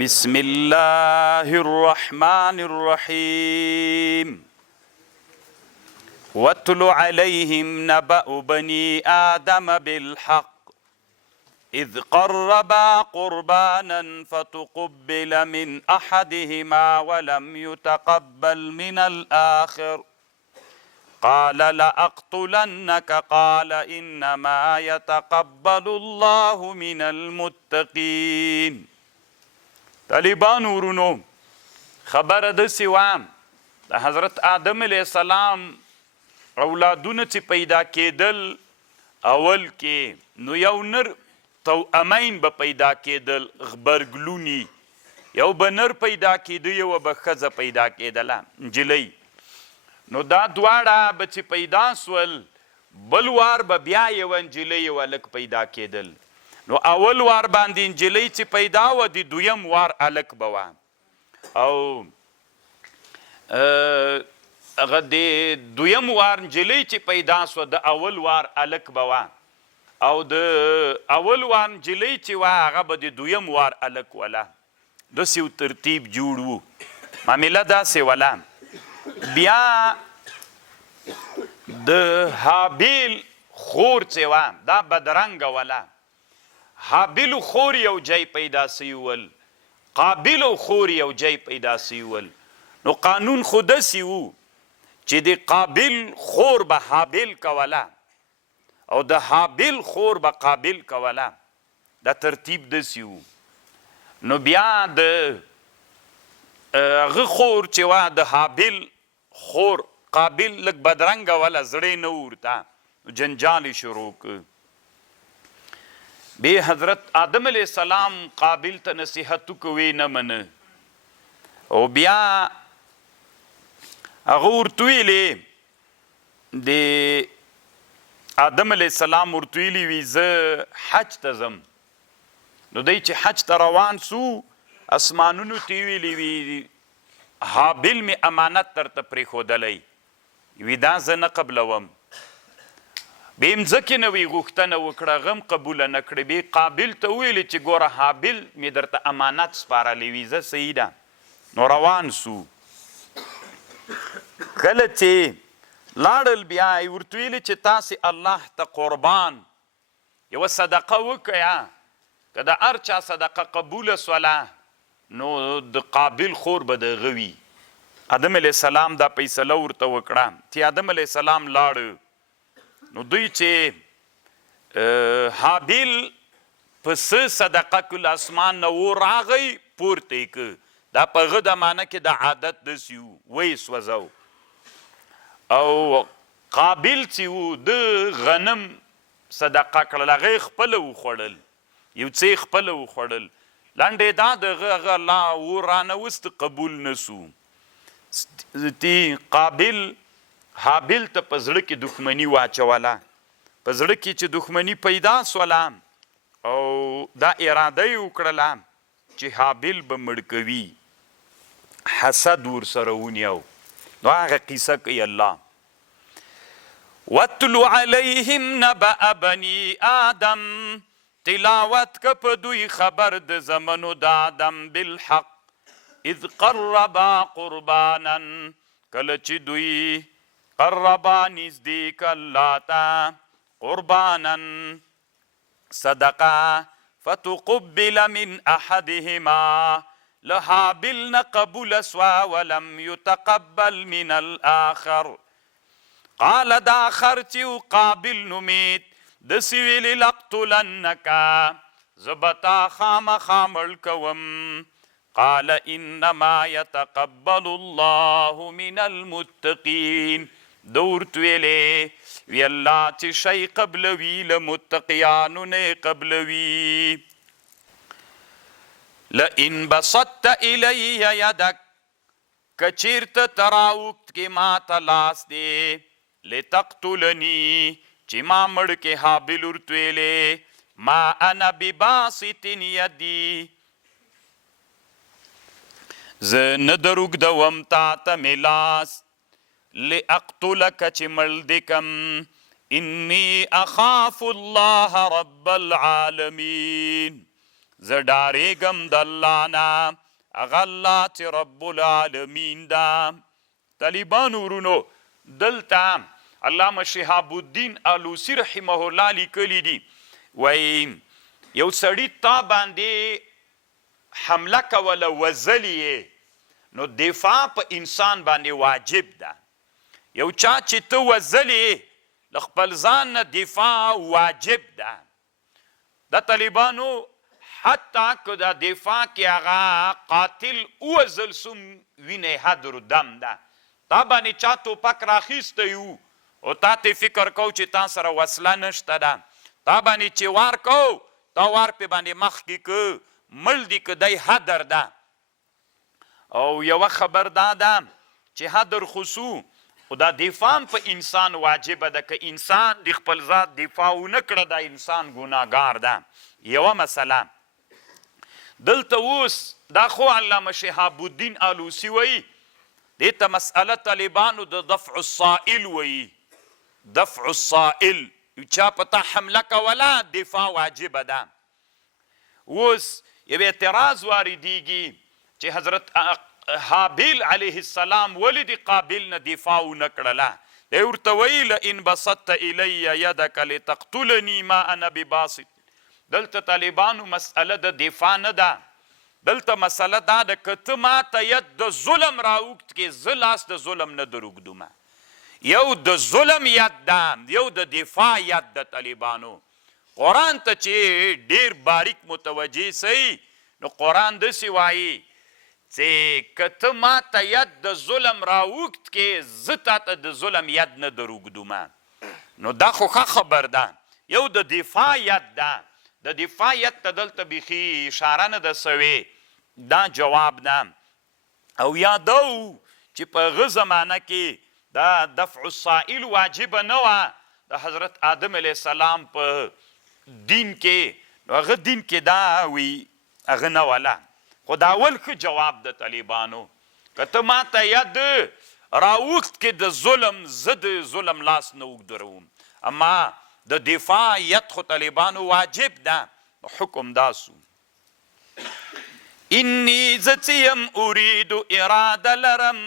بسم الله الرحمن الرحيم واتل عليهم نبأ بني آدم بالحق إذ قربا قربانا فتقبل من أحدهما ولم يتقبل من الآخر قال لأقتلنك قال إنما يتقبل الله من المتقين. طالبان ورونو خبر د سوام د حضرت آدم علیہ السلام اولادونه چې پیدا کېدل اول کې نو یو نر توأمین به پیدا کېدل غبرګلونی یو به نر پیدا کېده یو به ښځه پیدا کېدله نجلۍ نو دا دواړه به چې پیدا سول بل وار به بیا یوه نجلۍ یو هلک پیدا کېدل نو اول وار باندې نجلۍ چې پیدا وه د دویم وار هلک به وه او هغه د دویم وار نجلۍ چې پیدا سوه د اول وار هلک به وه او د اول وار نجلۍ چې وه هغه به د دویم وار هلک وله داسې یو ترتیب جوړ وو معامله داسې وله بیا د حابیل خور چې وه دا بدرنګه وله حابیلو خور یو جای پیدا سوی ول قابیلو خور یو جای پیدا سوی ول نو قانون خو داسې وو چې د قابیل خور به حابیل کوله او د حابیل خور به قابیل کوله دا ترتیب داسې وو نو بیا د هغه خور چې وه د حابیل خور قابیل لږ بدرنګه وله زړی نه ورته جنجال شروع کړ بی حضرت آدم علیہ السلام قابل ته نصیحت کوي نه منه او بیا هغه ورته ویلې د آدم علیہ السلام ورته ویلي وي زه حج ته ځم نو دی چې حج ته روان سو اسمانونو ته ویلي وي حابیل مې امانت درته پرېښودلی وي دا زه نه قبلوم بې مځکې نه وی غوښتنه وکړه غم قبوله نه کړې بې قابل ته وویلې چې ګوره حابل مې درته امانت سپارلی وي زه صحیح ده نو روان سو کله چې لاړل بیا یې ورته ویلې چې تاسې الله ته قربان یوه صدقه وکړه که د هر چا صدقه قبوله سوله نو د قابل خور به د هغه وي آدم علیه السلام دا فیصله ورته وکړه چې آدم علیه السلام لاړه نو دوی چې حابیل پسه صدقه کل اسمان نه و راغی پورته یې که دا په هغه زمانه کې د عادت داسې وو ویې سوځو او قابل چې و د غنم صدقه کړل هغه یې خپله وخوړل یو څه یې خپله وخوړل لنډې دا د هغه الله و رانوست قبول نه سو قابل حابل ته په زړه کې دښمني واچوله په زړه کې چې دښمني پیدا سوله او دا اراده یې وکړله چې حابل به مړ کوي حسد ورسره ونیو نو هغه قیصه کوي الله واتلو علیهم نبأ بني آدم تلاوت که په دوی خبر د زمنو د آدم بالحق اذ قربا قربانا کله چې دوی قربا نزدیک الله تا قربانا صدقه فتقبل من احدهما لحابل نقبل سوا ولم يتقبل من الاخر قال دا آخر چې قابل نمید دسی ویلی لقتلنک زبتا خامخا مړ کوم قال انما يتقبل الله من المتقين دورت ویلې وی الله چې شی قبلوي له متقیانو نه قبلوي لئن بسطت الی یدک کچیرته تراوکت کې ما ته لاس دی لتقتلنی چې ما مړ کې حابل ورته ویلې ما انا بباسط یدی زه نه دروږدوم تا ته مې لاس لأقتلک چې مړ دې کم انی اخاف الله رب العالمین زه ډارېږم د الله نه، هغه الله چې رب العالمین ده. طالبانو ورونو دلته علامه شهاب الدین آلوسی رحمه الله لیکلی دي، وایي یو سړي تا باندې حمله کوله وزلي یې، نو دفاع په انسان باندې واجب ده. یو چا چې ته وزلې له خپل ځان نه دفاع واجب ده. د طالبانو حتی که د دفاع کې هغه قاتل ووژل سوم وینې حدر دم ده، تا باندې چا توپک راخیستی و او تا ته فکر کو چې تا سره وسله نشته ده، تا باندې چې وار کو تا وار پې باندې مخکې که مړ دي که دی حدر ده. او یوه خبر دا ده چې حدر خصو خو دا دفاع په انسان واجبه ده، که انسان د خپل ذات دفاع ونه کړه دا انسان ګناهګار ده. یوه مسله دلته اوس دا خو علامه شهاب الدین آلوسی وایي دې ته مسأله طالبانو د دفع السائل وایي. دفع السائل چا په تا حمله کوله دفاع واجبه ده. اوس یو اعتراض واردیږي چې حضرت حابیل علیه السلام ولې د قابل نه دفاع ونه کړله؟ دی ورته وایي لئن بسطت الی یدک لتقتلنی ما انا بباسط. دلته طالبانو مسئله د دفاع نه ده، دلته مسئله دا ده که ته ما ته ید د ظلم راوږد کې زه لاس د ظلم نه در اوږدومه. یو د ظلم ید ده، یو د دفاع ید ده. طالبانو قرآن ته چې ډیر باریک متوجه سئ نو قرآن داسې وایي چې که ته ما ته ید د ظلم راوږد کې زه تا ته د ظلم ید نه در اوږدومه. نو دا خو ښه خبر ده. یو د دفاع ید ده، د دفاع ید ته دلته بیخي اشاره نه ده سوې، دا جواب ده. او یادو چې په هغه زمانه کې دا دفع السائل واجبه نه وه د حضرت آدم علیه السلام په دین کې، نو هغه دین کې دا وي هغه نه وله. خو دا اول ښه جواب د طالبانو که ته ما ته ید راوږد کې د ظلم زه د ظلم لاس نه اوږدروم، اما د دفاع ید خو طالبانو واجب ده. حکم داسو انی زتیم ارید اراده لرم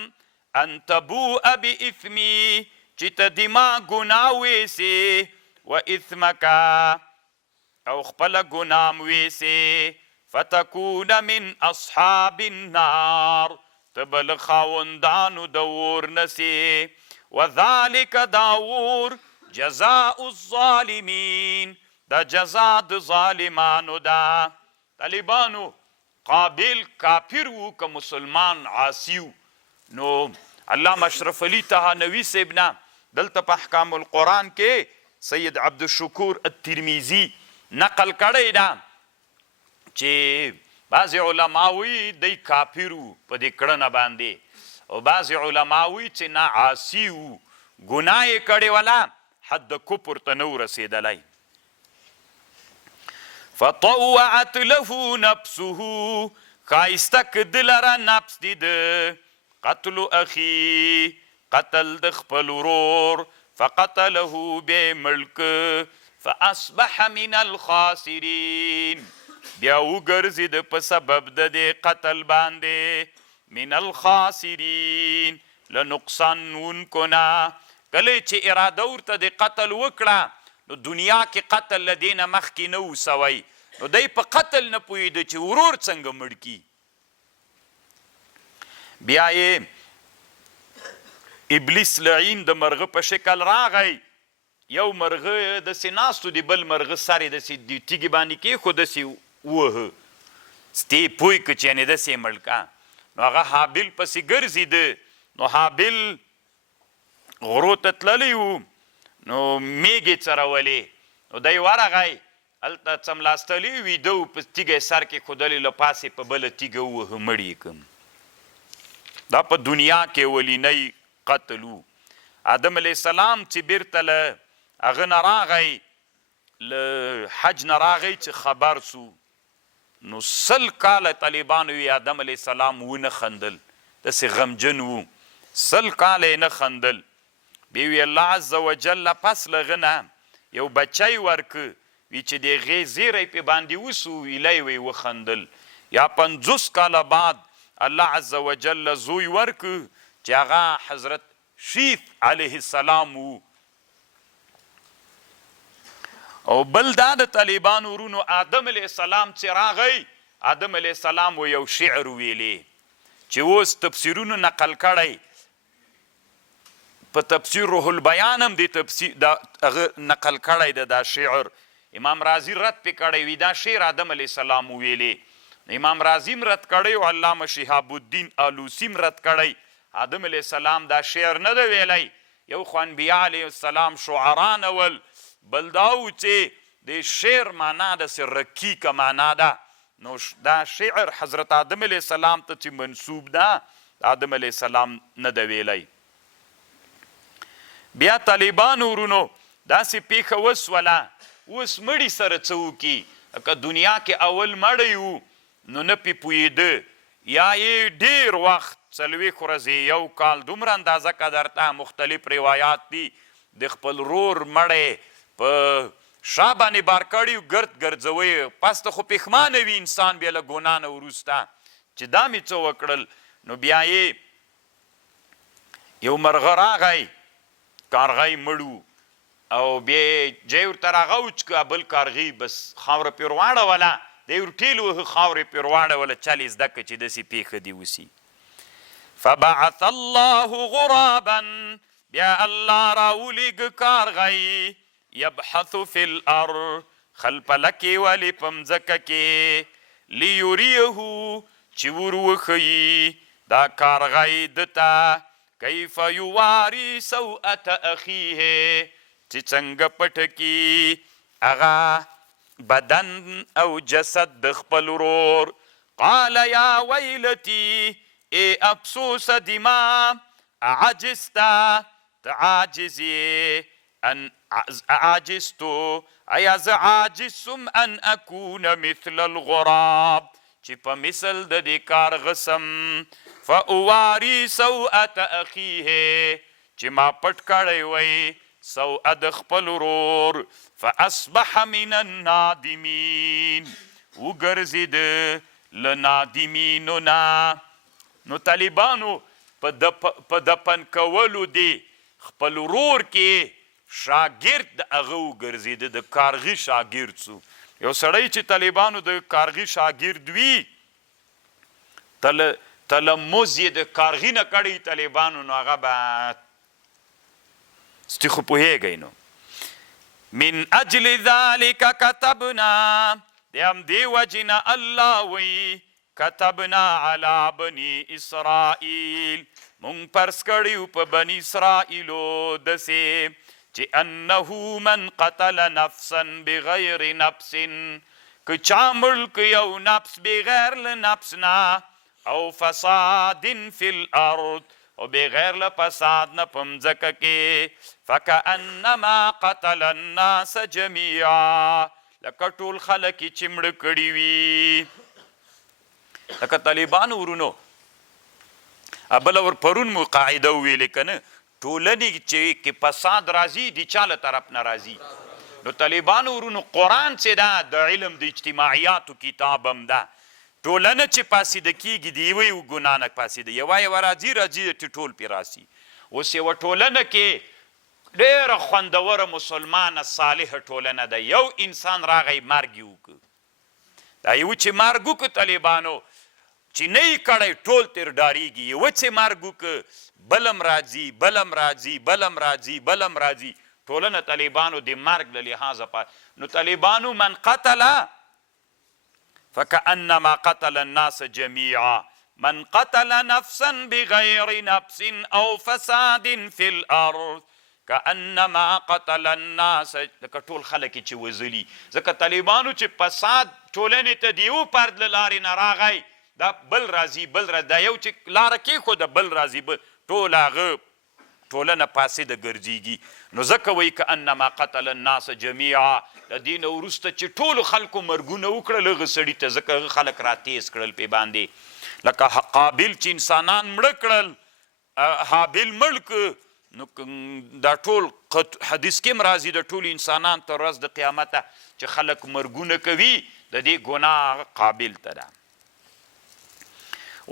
ان تبوء باثمی چې ته د ما ګناه ویسې و اثمکا او خپله ګناه م ویسې فتکون من اصحاب النار ته به له خاوندانو د اور نسې وذلک دا اور جزاء الظالمین دا جزا د ظالمانو ده. طالبانو قابل کافر و که مسلمان عاصی و. نو علامه اشرف علی تهانوی صاحب نه دلته په احکام القرآن کې سید عبدالشکور الترمیزی نقل کړی ده چې بعضې علما وایي دی کافر و په دې کړنه باندې، او بعضې علما وایي چې نه عاصي و، ګناه یې کړې وله، حد کفر ته نه و رسېدلی. فطوعت له نفسه ښایسته که ده لره نفس دی ده قتل اخی قتل د خپل ورور فقتله بیا مړ فاصبح من الخاسرین بیا وګرځېد په سبب د دې قتل باندې من الخاسرین له نقصانونکو نه. کله چې اراده ورته د قتل وکړه نو دنیا کې قتل له دې نه مخکې نه و سوی، نو دی په قتل نه پوهېده چې ورور څنګه مړ کي. بیا یې ابلیس لعین د مرغه په شکل راغی، یو مرغه داسې ناستو د بل مرغه سر یې داسې د تیږې باندې کېښود، داسې ووهه ستې پوی که چې یعنې داسې یې مړ که. نو هغه حابل پسې ګرځېده، نو حابل غرو ته تللی و، نو میږې څرولې، نو دی ورغی هلته څملاستلی ویده و، په تیږه یې سر کې ښودلې، له پاسې په بله تیږه ووهه مړ یې کړم. دا په دنیا کې ولینی قتل و. آدم علیه السلام چې بیرته له هغه نه راغی، له حج نه راغی چې خبر سو، نو 100 کاله طالبانو یې آدم علیه السلام ونه خندل، داسې غمجن و، 100 کاله یې نه خندل. بیا وی الله عز وجل پس له هغه نه یو بچی ورکه وی چې د هغې زیری پې باندې وسو ایلی وی وخندل. یا 50 کاله بعد الله عز وجل زوی ورکو چې هغه حضرت شیث علیه السلام وو. او بل دا د طالبانو ورونو آدم علیه السلام چې راغی، آدم علیه السلام و یو شعر ویلی چې اوس تفسیرونو نقل کړی، په تفسیر روح البیان هم دی تفسیر نقل کړی د دا شعر. امام رازی رد پې کړی وي دا شعر آدم علیه السلام ویلی. امام رازی هم رد کړی او علامه شهاب الدین آلوسی هم رد کړی. آدم علیه السلام دا شعر نه ده ویلی. یو خو انبیا علیه السلام شعرا نول، بل دا و چې د شعر معنا داسې رکیکه معنا ده. نو دا شعر حضرت آدم علیه السلام ته چې منسوب ده، آدم علیه السلام نه ده ویلی. بیا طالبانو ورونو داسې پیښه وسوله، اوس مړي سره څه وکړي؟ که دنیا کې اول مړی و نو نه پې پوهېده، یا یې ډېر وخت 40 ورځې یو کال دومره اندازه که درته مختلف روایات دي د خپل رور مړی په شا باندې بار کړي ګرد ګرځوی، پس ته خو پښیمانه وي انسان بیا له ګناه نه وروسته چې دا مې څه وکړل. نو بیا یې یو مرغه راغی، کارغی مړو او بیا یې جی ورته راغوچ که بل کارغي بس خاوره پرې ورواړوله، دی ورټیل وهه خاورې پرې ورواړوله، چل یې زده کړه چې داسې پیښه دې وسي. فبعث الله غرابا، بیا الله راولیږه کارغی، یبحث فی الارض، خلپلکې ولې په مځکه کې، لیریه چې ور وښیي دا کارغی دته کیف یواری سوءة اخیه، چې څنګه پټه کي هغه بدن او جسد د خپل ورور. قال یا ویلتی، ای افسوس دما، عجزتا تعاجزی، ان عاجزتو ایا ز عاجزم ان اکون مثل الغراب، چې په مثل د دې کارغه سم. فاواری سوءة اخیه، چې ما پټ کړی وی سوءه د خپل ورور. فاصبح من النادمین، وګرځېده له نادمینو نه. نو طالبانو په دفن کولو دی خپل ورور کې شاګرد د هغه وګرځېده، د کارغي شاګرد سو. یو سړی چې طالبانو د کارغي شاګرد وي، تلموز یې د کارغي نه کړی طالبانو، نو هغه به ستی خو پوهېږئ. نو من اجل ذلک کتبنا، د همدې وجې نه الله وی کتبنا علی بني اسرائیل، مونږ فرض کړي په بني اسرائیلو داسې چې انه من قتل نفسا بغیر نفس، که چا مړ که یو نفس بغیر له نفس نه، او فساد فی الارض، او بغیر له فساد نه په مځکه کې، فکأنما قتل الناس جمیعا، لکه ټول خلک یې چې مړه کړي وي. لکه طالبانو ورونو بله ور پرون مو قاعده وویلې که نه، ټولنې چې فساد راځي د چا له طرف نه راځي. نو طالبانو ورونو قرآن چې ده د علم د اجتماعیاتو کتاب هم ده. ټولنه چې پاسیده کېږي د یوه یو ګناه نه پاسیده، یوه یوه راځي چې ټول پرې راسي. اوس یوه ټولنه کې ډېره خوندوره مسلمانه صالحه ټولنه ده، یو انسان راغی مرګ یې وکړ. دا یو چې مرګ وکړ طالبانو چې نه یې کړی ټول ترې ډارېږي، یوه چې مرګ وکړ بلم راځي بلم راځي بلم راځي بلم راځي. ټولنه طالبانو د مرګ له لحاظه نو طالبانو من قتل فكأنما قتل الناس جميعا، من قتل نفسا بغير نفس او فساد في الارض كأنما قتل الناس، لکه ټول خلک چې وزلي. ځکه طالبانو چې فساد ټولنې ته د یو فرد له لارې نه راغی، دا بل راځي بل راځي، دا یو چې لاره کېښوده بل راځي بل، ټول هغه ټولنه فاسده ګرځېږي. نو ځکه وایي كأنما قتل الناس جمیعا، د دې نه وروسته چې ټولو خلکو مرګونه وکړل هغه سړي ته، ځکه هغه خلک راتیز کړل پې باندې. لکه قابل چې انسانان مړه کړل، حابل مړ که نو دا ټول حدیث کې هم راځي د ټول انسانان تر ورځ د قیامته چې خلک مرګونه کوي د دې ګناه قابل ته ده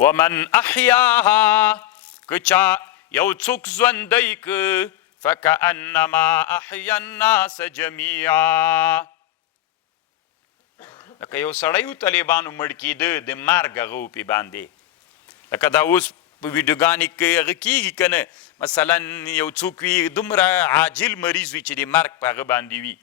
ومن احیاها که چا یو څوک ژوندی که فکأنما احیا الناس جمیعا لکه یو سړی و طالبانو مړ کېده د مرګ هغه و پې باندې لکه دا اوس په ویډیوګانې کې هغه کېږي که نه مثلا یو څوک وي دومره عاجل مریض وي چې د مرګ په هغه باندې وي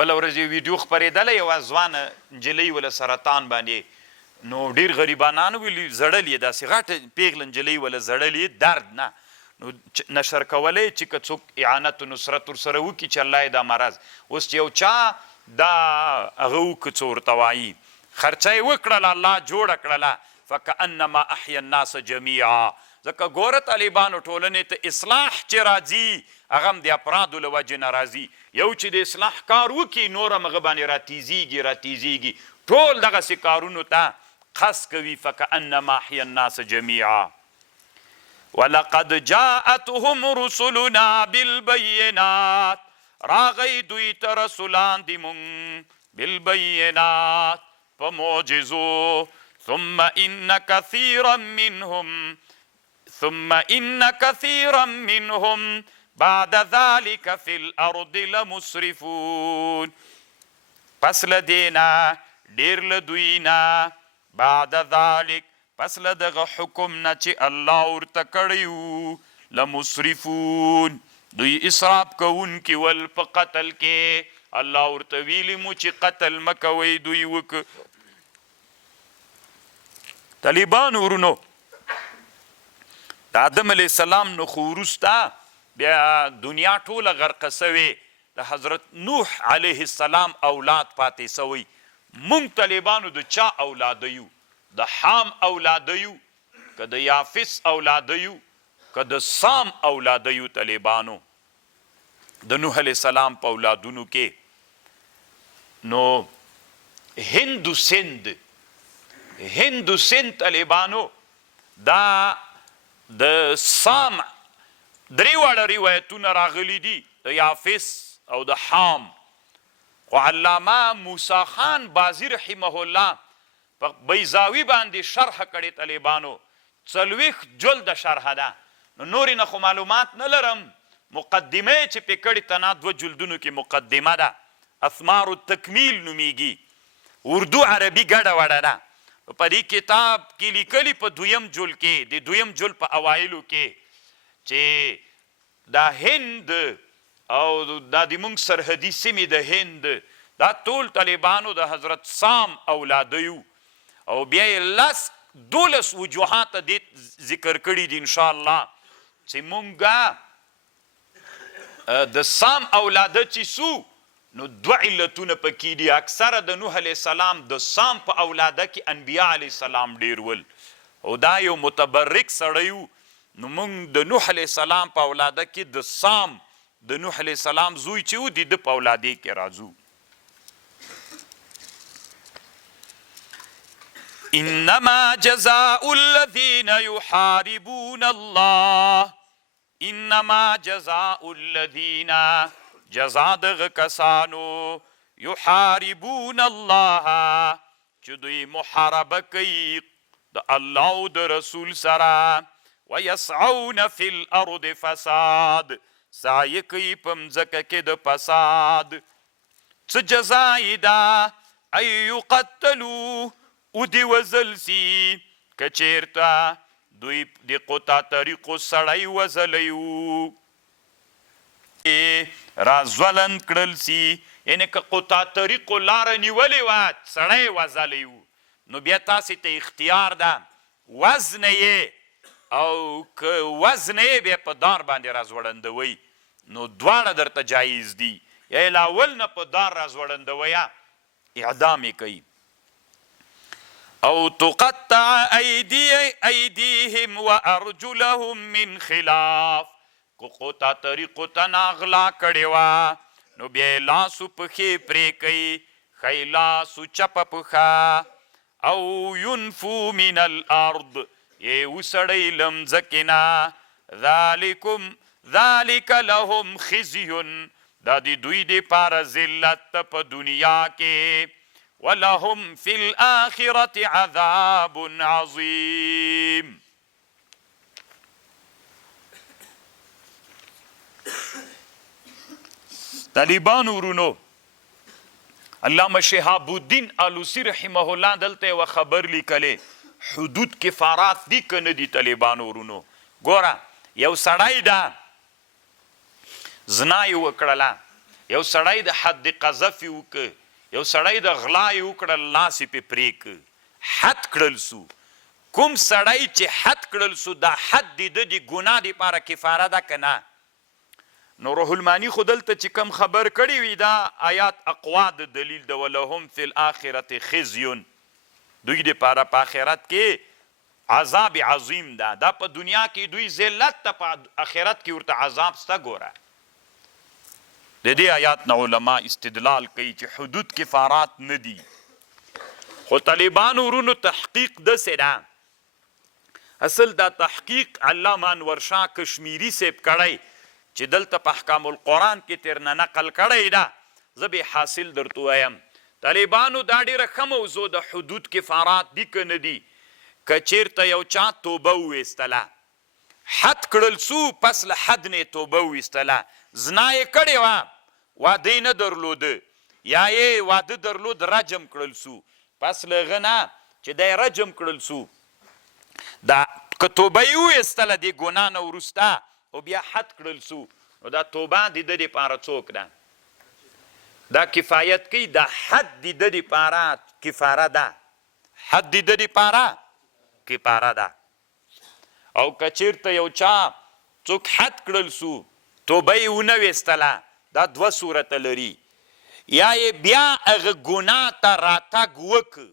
بله ورځ یو ویډیو خپرېدله یوه ځوانه نجلۍ وله سرطان باندې نو ډېر غریبانانو ویلي زړل یې داسې غټه پیغله نجلۍ وله زړل یې درد نه نو نشر کولی چې که څوک اعانت و نصرت ورسره وکړي چې الله یې دا مرض اوس چې یو چا دا هغه وکړه څه ورته وایي خرچه یې وکړله الله جوړه کړله فکأنما احیا الناس جمیعا ځکه ګوره طالبانو ټولنې ته اصلاح چې راځي هغه هم د افرادو له وجې نه راځي یو چې د اصلاح کار وکړي نور هم هغه باندې راتیزیږي ټول دغسې کارونو ته قص کوي فکأنما احیا الناس جمیعا ولقد جاءتهم رسلنا بالبینات راغی دوی ته رسولان دی مونږ بالبینات په معجزو ثم إن كثيرا منهم بعد ذلك في الأرض لمسرفون پس لدینا ډیر لدوینا بعد ذلك پس لدغه حکم نه چې الله ورته کړیو لمسرفون دوی اسراف کوونکي ول په قتل کې الله ورته ویلي مو چې قتل مکوئ دوی وک طالبانو ورونو د آدم علیه السلام نه خو وروسته بیا دنیا ټوله غرقه سوې د حضرت نوح علیه السلام اولاد پاتې سوی مونږ طالبانو د چا اولاده یو د حام اولاده یو که د یافس اولاده یو که د سام اولاده یو طالبانو د نوح علیه السلام په اولادونو کې نو هندو سند طالبانو دا د سام درې واړه روایتونه راغلي دي د یافس او د حام خو علامه موسی خان بازی رحمه الله په بیضاوي باندې شرح کړې طالبانو 40 جلد شرح ده نو نورې نه خو معلومات نه لرم مقدمه چې پې کړې تنا 2 جلدونو کې مقدمه ده اثمار التکمیل نومیږي اردو عربي ګډه وډه ده په دې کتاب کې لیکلي په 2م جلد کې د 2م جلد په اوایلو کې چې دا هند او دا د مونږ سرحدي سیمې د هند دا ټول طالبانو د حضرت سام اولاده یو او بیا یې 12 وجوهات دې ذکر کړي دي انشاءالله چې مونږه د سام اولاده چې سو نو 2 علتونه پکې دي اکثره د نوح علیه السلام د سام په اولاده کې انبیا علیه السلام ډیر ول او دا یو متبرک سړی و نو مونږ د نوح علیه السلام په اولاده کې د سام د نوح علیه السلام زوی چې و د ده په اولاده کې راځو انما جزاء الذين يحاربون الله انما جزاء الذين جزا دغه کسانو یحاربون الله چې دوی محاربه کوي د الله او د رسول سره ويسعون في الارض فساد سعی کوي په مځکه کې د فساد څه جزا یې ده ای یقتلوا ودې وژل سي که چېرته دوی د قطع طریقو سړی وژلی و رازولند کړل سي یعنې که قطع طریقو لاره نیولې وه سړی وژلی و نو بیا تاسې ته اختیار ده وزنه یې او که وزنه یې بیا په دار باندې رازوړندوئ نو دواړه درته جایز دي یا یې لاول نه په دار رازوړندویه اعدام یې کوي او تقطع ایدیهم وارجلهم من خلاف کو قطع طریقو ته ناغلا کړې وه نو بیا یې لاسو پښې پرې کوي ښی لاسو چپه پښه او ینفو من الارض یې وسړی له مځکې نه ذالک لهم خزي دا دی دوی دی پار ذلت په دنیا کې ولهم فی الاخرة عذاب عظیم. طالبان ورونو علامه شهاب الدین آلوسی رحمه الله دلته و خبر لیکلی حدود کفارات دی که نه دی. طالبان ورونو ګوره یو سړی دا زنا یې وکړله، یو سړی د حد قذف یې وکړ، یو سړی د غلا یې وکړل، لاس یې پې پرې کړ، حد کړل سو. کوم سړی چې حد کړل سو دا حد د د ګناه دپاره کفاره ده که نه؟ نو روح المانی خو دلته چې کم خبر کړی وي دا آیات اقوا د دلیل د ولهم فی الاخرة خزي، دوی دپاره په آخرت کې عذاب عظیم ده. دا په دنیا کې دوی ذلت ته، په آخرت کې ورته عذاب سته. ګوره د دې آیات نه علما استدلال کوي چې حدود کفارات نه دي. خو طالبان ورونو تحقیق داسې ده، اصل دا تحقیق علامه انور شاه کشمیری صاحب کړی چې دلته په احکام القرآن کې ترنه نقل کړی ده. زه به حاصل درته وایم. طالبانو دا ډېره ښه موضوع د حدود کفارات دي که نه دي. که چېرته یو چا توبه وویستله، حد کړل سو، پس له حد نه توبه وویستله، زنا یې کړې وه، واده یې نه درلوده، یا یې واده درلود، رجم کړل سو، پس له هغه نه چې دی رجم کړل سو، دا که توبه یې وویستله دې ګناه نه وروسته او بیا حد کړل سو، نو دا توبه د ده دپاره څوک ده؟ دا کفایت کوي. دا حد د ده دپاره کفاره ده، حد د ده دپاره کفاره ده. او که چېرته یو چا څوک حد کړل سو، توبه یې ونه ویستله، دا دوه صورته لري. یا یې بیا هغه ګناه ته راتګ وکړه،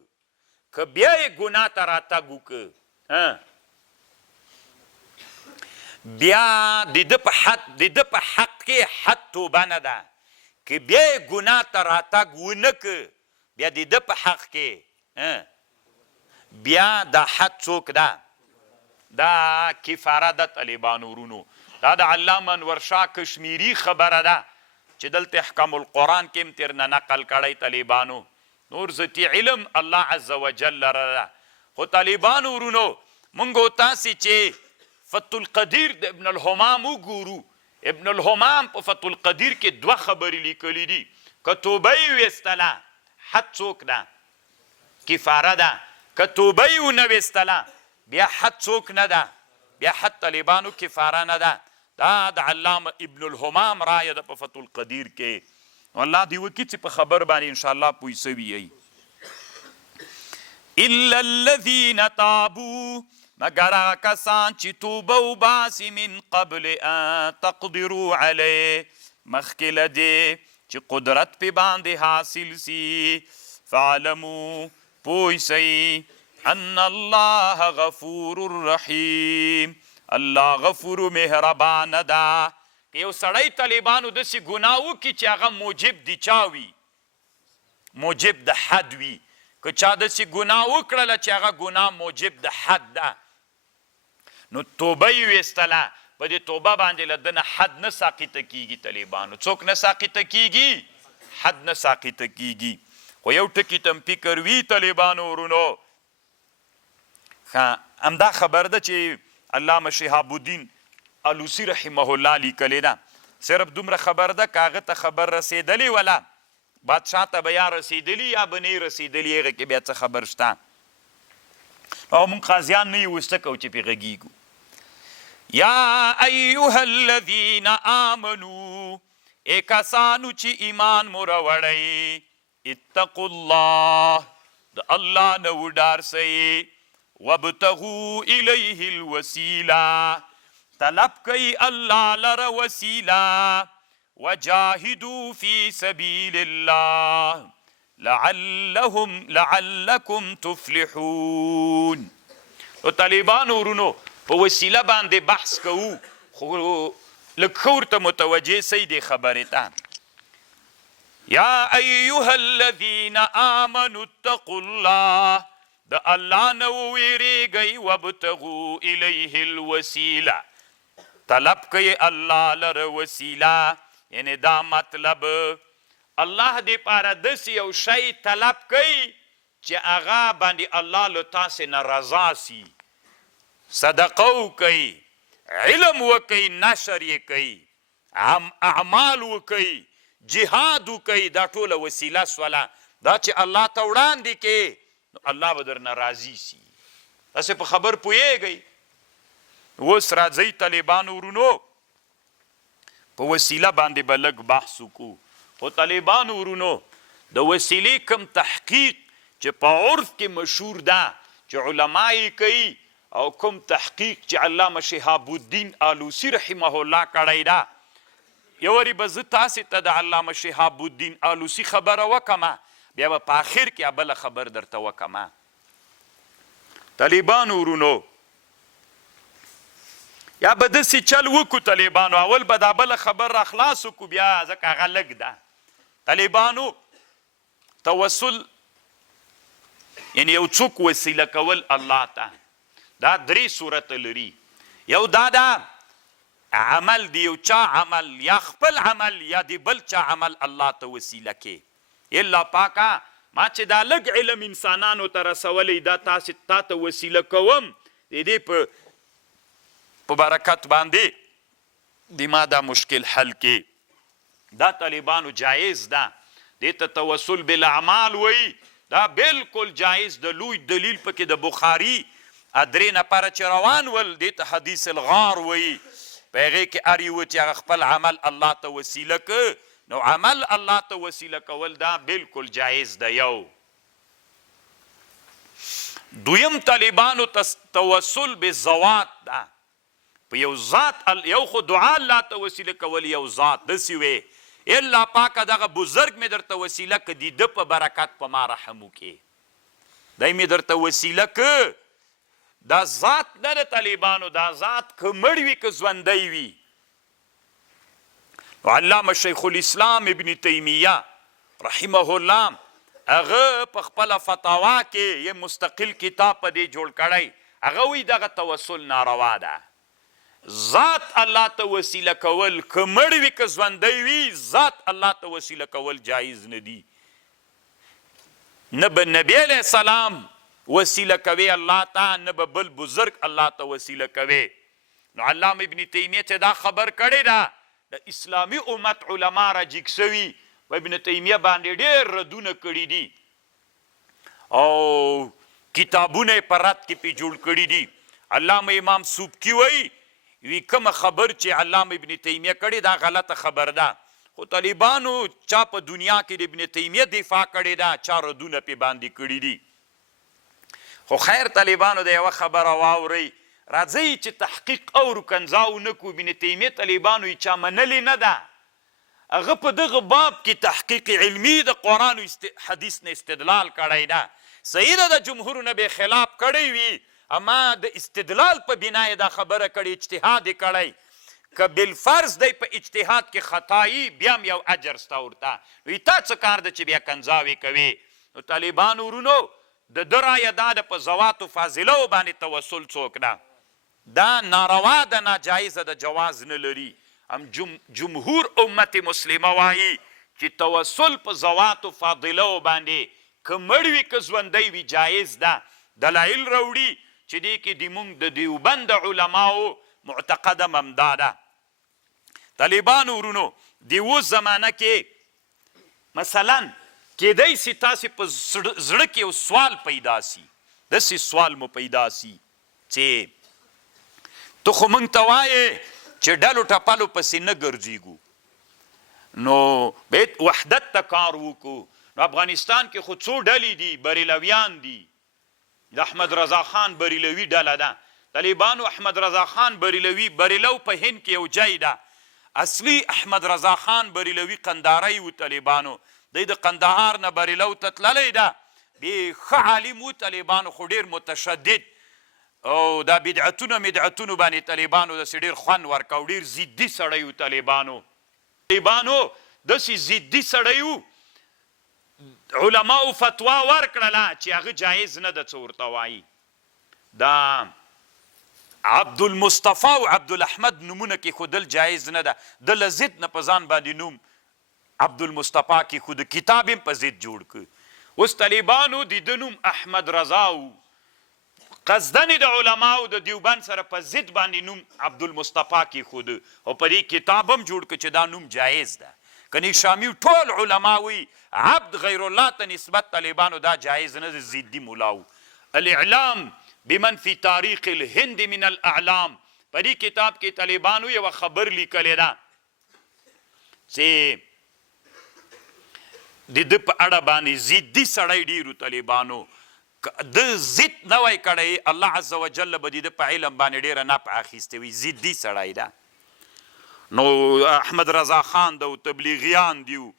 که بیا یې ګناه ته راتګ وکړه، بیا د ده په حق کې حد توبه نه ده. که بیا یې ګناه ته راتګ ونه که، بیا د ده په حق کې بیا دا حد څوک ده؟ دا کفاره ده. طالبان ورونو دا د علامه انور شاه کشمیری خبره ده چې دلته احکام القرآن کې هم ترنه نقل کړی. طالبانو نور ذاتي علم الله عزوجل لره ده. خو طالبان ورونو مونږ تاسې چې فتح القدیر د ابن الحمام وګورو، ابن الحمام په فتح القدیر کې دوه خبرې لیکلي دي. که توبه یې ویستله حد څوک ده؟ کفاره ده. که توبه یې ونه ویستله بیا حد څوک نه ده، بیا حد طالبانو کفاره نه ده. دا د علامه ابن الحمام رایه ده په فتح القدیر کې. الله دې وکړي چې په خبر باندې انشاءالله پوه سوي یئ. الا الذین تابوا، مگر هغه کسان چې توبه وباسي، من قبل ان تقدروا علیه، مخکې له دې چې قدرت پې باندې حاصل سي. فاعلموا، پوه سئ، ان الله غفور رحیم، الله غفور مهربانه ده. که یو سړی طالبانو داسې ګناه وکړي چې هغه موجب د چا وي؟ موجب د حد وي. که چا داسې ګناه وکړله چې هغه ګناه موجب د حد ده، نو توبه یې ویستله، په دې توبه باندې له ده نه حد نه ساقطه کیږي. طالبانو څوک نه ساقطه کیږي؟ حد نه ساقطه کیږي. خو یو ټکي ته هم فکر وي طالبانو ورونو، همدا خبر ده چې علامه شهاب الدین آلوسی رحمه الله لیکلی ده. صرف دومره خبر ده که هغه ته خبر رسېدلی وله، بادشاه ته به یا رسېدلي یا به نه یې رسېدلي، هغه کې بیا څه خبر شته. او مونږ قاضیان نه یو وسته کوو چې پې غږیږو. یا ایها الذین آمنو، ای کسانو چې ایمان مو راوړئ، اتقوا الله، د الله نه وډار سئ، وابتغوا الیه الوسیله، طلب کوي الله لره وسیله، وجاهدوا فی سبیل الله لعلکم تفلحون. او طالبانو ورونو په وسیله باندې بحث کوو، خو لږ ښه ورته متوجه سئ دې خبرې ته. یا ایها الذین آمنوا اتقوا الله، د الله نه وویریږئ، وابتغوا الیه الوسیله، طلب کوي الله لره وسیله، یعنی دا مطلب الله دې پاره داسې یو شی طلب کوي چې هغه باندې الله له تاسې نه رضا سي. صدقه وکوي، علم وکوي، نشر یې کوي، اعمال وکوي، جهاد وکوي، دا ټوله وسیله سوله. دا چې الله ته وړاندې کې نو الله به درنه راضي سي. داسې په خبر پوهېږئ. اوس راځئ طالبانو ورونو په وسیله باندې به لږ بحث وکړو. خو طالبانو ورونو د وسیلې کم تحقیق چې په عرف کې مشهور ده چې علما یې کوي او کوم تحقیق چې علامه شهاب الدین آلوسی رحمه الله کړی ده، یو وارې به زه تاسې ته د علامه شهاب الدین آلوسی خبره وکمه، بیا به په آخر کې بله خبر درته وکمه. طالبانو ورونو یا به داسې چل وکړو طالبانو، اول به دا بله خبر را خلاص وکړو، بیا ځکه هغه لږ ده. طالبانو توسل یعنی یو څوک وسیله کول الله ته، دا درې صورته لري. یو دا ده عمل دی یو چا عمل، یا خپل عمل یا دی بل چا عمل الله ته وسیله کې. الا پاکه ما چې دا لږ علم انسانانو ته رسولی دا تاسې تا ته وسیله کوم، د دې په برکت باندې د ما دا مشکل حل کې. دا طالبانو جایز ده، دې ته توسل بالاعمال وایي. دا بالکل جایز د لوی دلیل پکې د بخاري درې نفره چې روان ول دې ته حدیث الغار وایي. په هغې کې هر یوه چې هغه خپل عمل الله ته وسیله که، نو عمل الله ته وسیله کول دا بالکل جایز ده. یو دویم طالبانو توسل بزوات ده، په یو ذات یو خو دعا الله ته وسیله کول یو ذات داسې وی الا پاکه دغه بزرګ مې درته وسیله که د ده په برکت په ما رحم وکړي، دی مې درته وسیله که. دا ذات نه د طالبانو، دا ذات که مړ وي که ژوندی وي. علامه شیخ الاسلام ابن تیمیه رحمه الله هغه په خپله فتاوا کې یو مستقل کتاب په دې جوړ کړی، هغه وایي دغه توسل ناروا ده. ذات الله ته وسیله کول که مړ وي که ژوندی وي، ذات الله ته وسیله کول جایز نه دي. نه به نبی علیه السلام وسیله کوي الله ته، نه به بل بزرګ الله ته وسیله کوي. نو علامه ابن تیمیه چې دا خبر کړی ده، د اسلامي امت علما را جګ سوي و ابن تیمیه باندې ډېر ردونه کړي دي او کتابونه یې په رد کې پې جوړ کړي دي. علامه امام سوبکي وایي وی کومه خبر چې علامه ابن تیمیه کړې دا غلطه خبر ده. خو طالبانو چا په دنیا کې د ابن تیمیه دفاع کړې ده، چا ردونه پې باندې کړي دي. خو خیر طالبانو د یوه خبره واورئ، راځئ چې تحقیق او کنځاو نه کړو. ابن تیمیه طالبانو یې چا منلې نه ده، هغه په دغه باب کې تحقیق علمي د قرآن و حدیث نه استدلال کړی ده. صحیح ده د جمهورو نه بې خلاف کړی وي، اما د استدلال په بنا یې دا خبره کړې، اجتهاد یې کړی. که بالفرض دی په اجتهاد کې خطایي بیا هم یو اجر سته ورته، نو تا څه کار ده چې بیا کنځاوې کوې. نو طالبانو ورونو د ده رایه دا ده په ذواتو فاضلو باندې توسل څوک ده، دا ناروا ده، ناجایزه ده، جواز نه لري. هم جمهور امت مسلمه وایي چې توسل په ذواتو فاضلو باندې که مړ وي که ژوندی وي جایز ده. دلایل راوړي چې دې کې د مونږ د دیوبند علماو معتقد هم همدا ده. طالبانو ورونو د اوس زمانه کې مثلا کیدای سي تاسې په زړه کې یو سوال پیدا سي، داسې سوال مو پیدا سي چې ته خو موږ ته وایې چې ډلو ټپلو پسې نه ګرځېږو، نو باید وحدت ته کار وکړو. نو افغانستان کې خو څو ډلې دي، بریلویان دي، د احمد رضا خان بریلوي ډله ده. طالبانو احمد رضا خان بریلوي، بریلو په هند کې یو ځای ده، اصلي احمد رضا خان بریلوي قنداری و. طالبانو دی د قندهار نه بریلو ته تللی ده، بې ښه عالم و. طالبانو خو ډېر متشدد او دا بدعتونو مدعتونو باندې طالبانو داسې ډېر خوند ورکو، ډېر ضدي سړی و. طالبانو داسې ضدي سړی و، علماو فتوا ورکړله چې هغه جایز نه ده څه ورته وایي. دا عبدالمصطفى او عبدالاحمد نومونه کیښودل جایز نه ده. د له ضد نه په ځان باندې نوم عبدالمصطفى کیښود، کتاب یې په ضد جوړ کړ. اوس طالبانو د ده نوم احمد رضا و، قصدن د علماو د دیوبند سره په ضد باندې نوم عبدالمصطفى کیښود او په دې کتاب هم جوړ کړ چې دا نوم جایز ده. کنی شامی ټول علماوی عبد غیر الله ته نسبت طالبانو دا جایز نه ده، ضدي مولاو. الاعلام بمن فی تاریخ الهند من الاعلام په دې کتاب کې طالبانو یو خبر لیکلی ده چې د ده په اړه باندې ضدي سړی ډېرو طالبانو د ضد نه وای کړی، الله عز وجل به د ده په علم باندې ډېره نفع اخیستې وي. ضدي سړی ده. نو احمد رضا خان ده او تبلیغیان دیو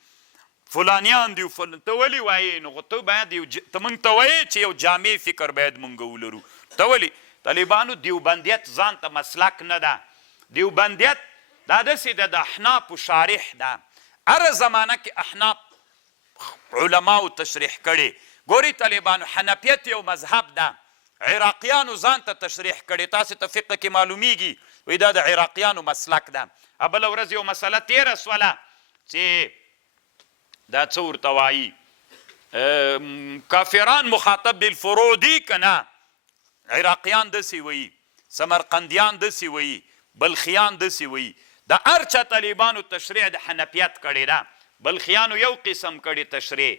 فلانیان دیو ته ولې وایې؟ نو ته باید ته موږ ته وایې چې یو جامع فکر باید موږ ولرو. ته ولې؟ طالبانو دیوبندیت ځان ته مسلک نه ده. دیوبندیت دا داسې ده د احنافو شارح ده. هره زمانه کې احناف علماو تشریح کړي. ګوري طالبانو حنفیت یو مذهب ده، عراقیانو ځان ته تشریح کړي. تاسې ته فقه کې معلومیږي وایي دا د عراقیانو مسلک ده. بله ورځ یو مسله تیره سوله چې دا څه ورته وایي کافران مخاطب بالفروع دي که نه؟ عراقیان داسې وایي، سمرقندیان داسې وایي، بلخیان داسې وایي. د هر چا طالبانو تشریح د حنفیت کړې ده. بلخیانو یو قسم کړي تشریح،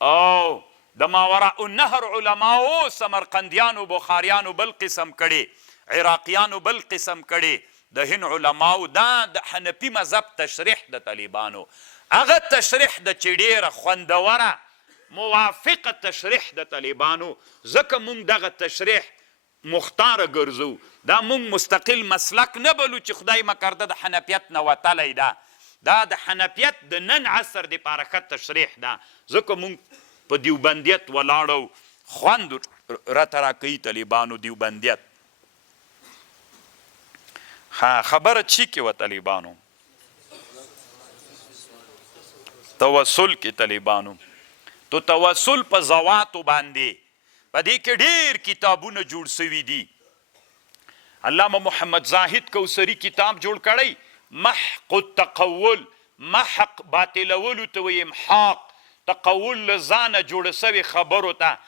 او د ماوراء النهر علماو سمرقندیانو بخاریانو بل قسم کړي، عراقیانو بل قسم کړي. د هند علماو دا د حنفي مذهب تشریح د طالبانو هغه تشریح د چې ډېره خوندوره موافقه تشریح د طالبانو. ځکه موږ دغه تشریح مختاره ګرځو. دا موږ مستقل مسلک نه بلو چې خدای مکرده د حنفیت نه وتلی ده. دا د حنفیت د نن عصر دپاره ښه تشریح ده. ځکه موږ په دیوبندیت ولاړو، خوند راته راکوي طالبانو دیوبندیت. خبره چی کې وه طالبانو؟ توسل کې طالبانو. تو توسل په ذواتو باندې په دې کې ډېر کتابونه جوړ سوي دي. علامه محمد زاهد کوثري کتاب جوړ کړی محق التقول. محق باطلولو ته وایي امحاق، تقول له ځانه جوړه سوې خبرو ته.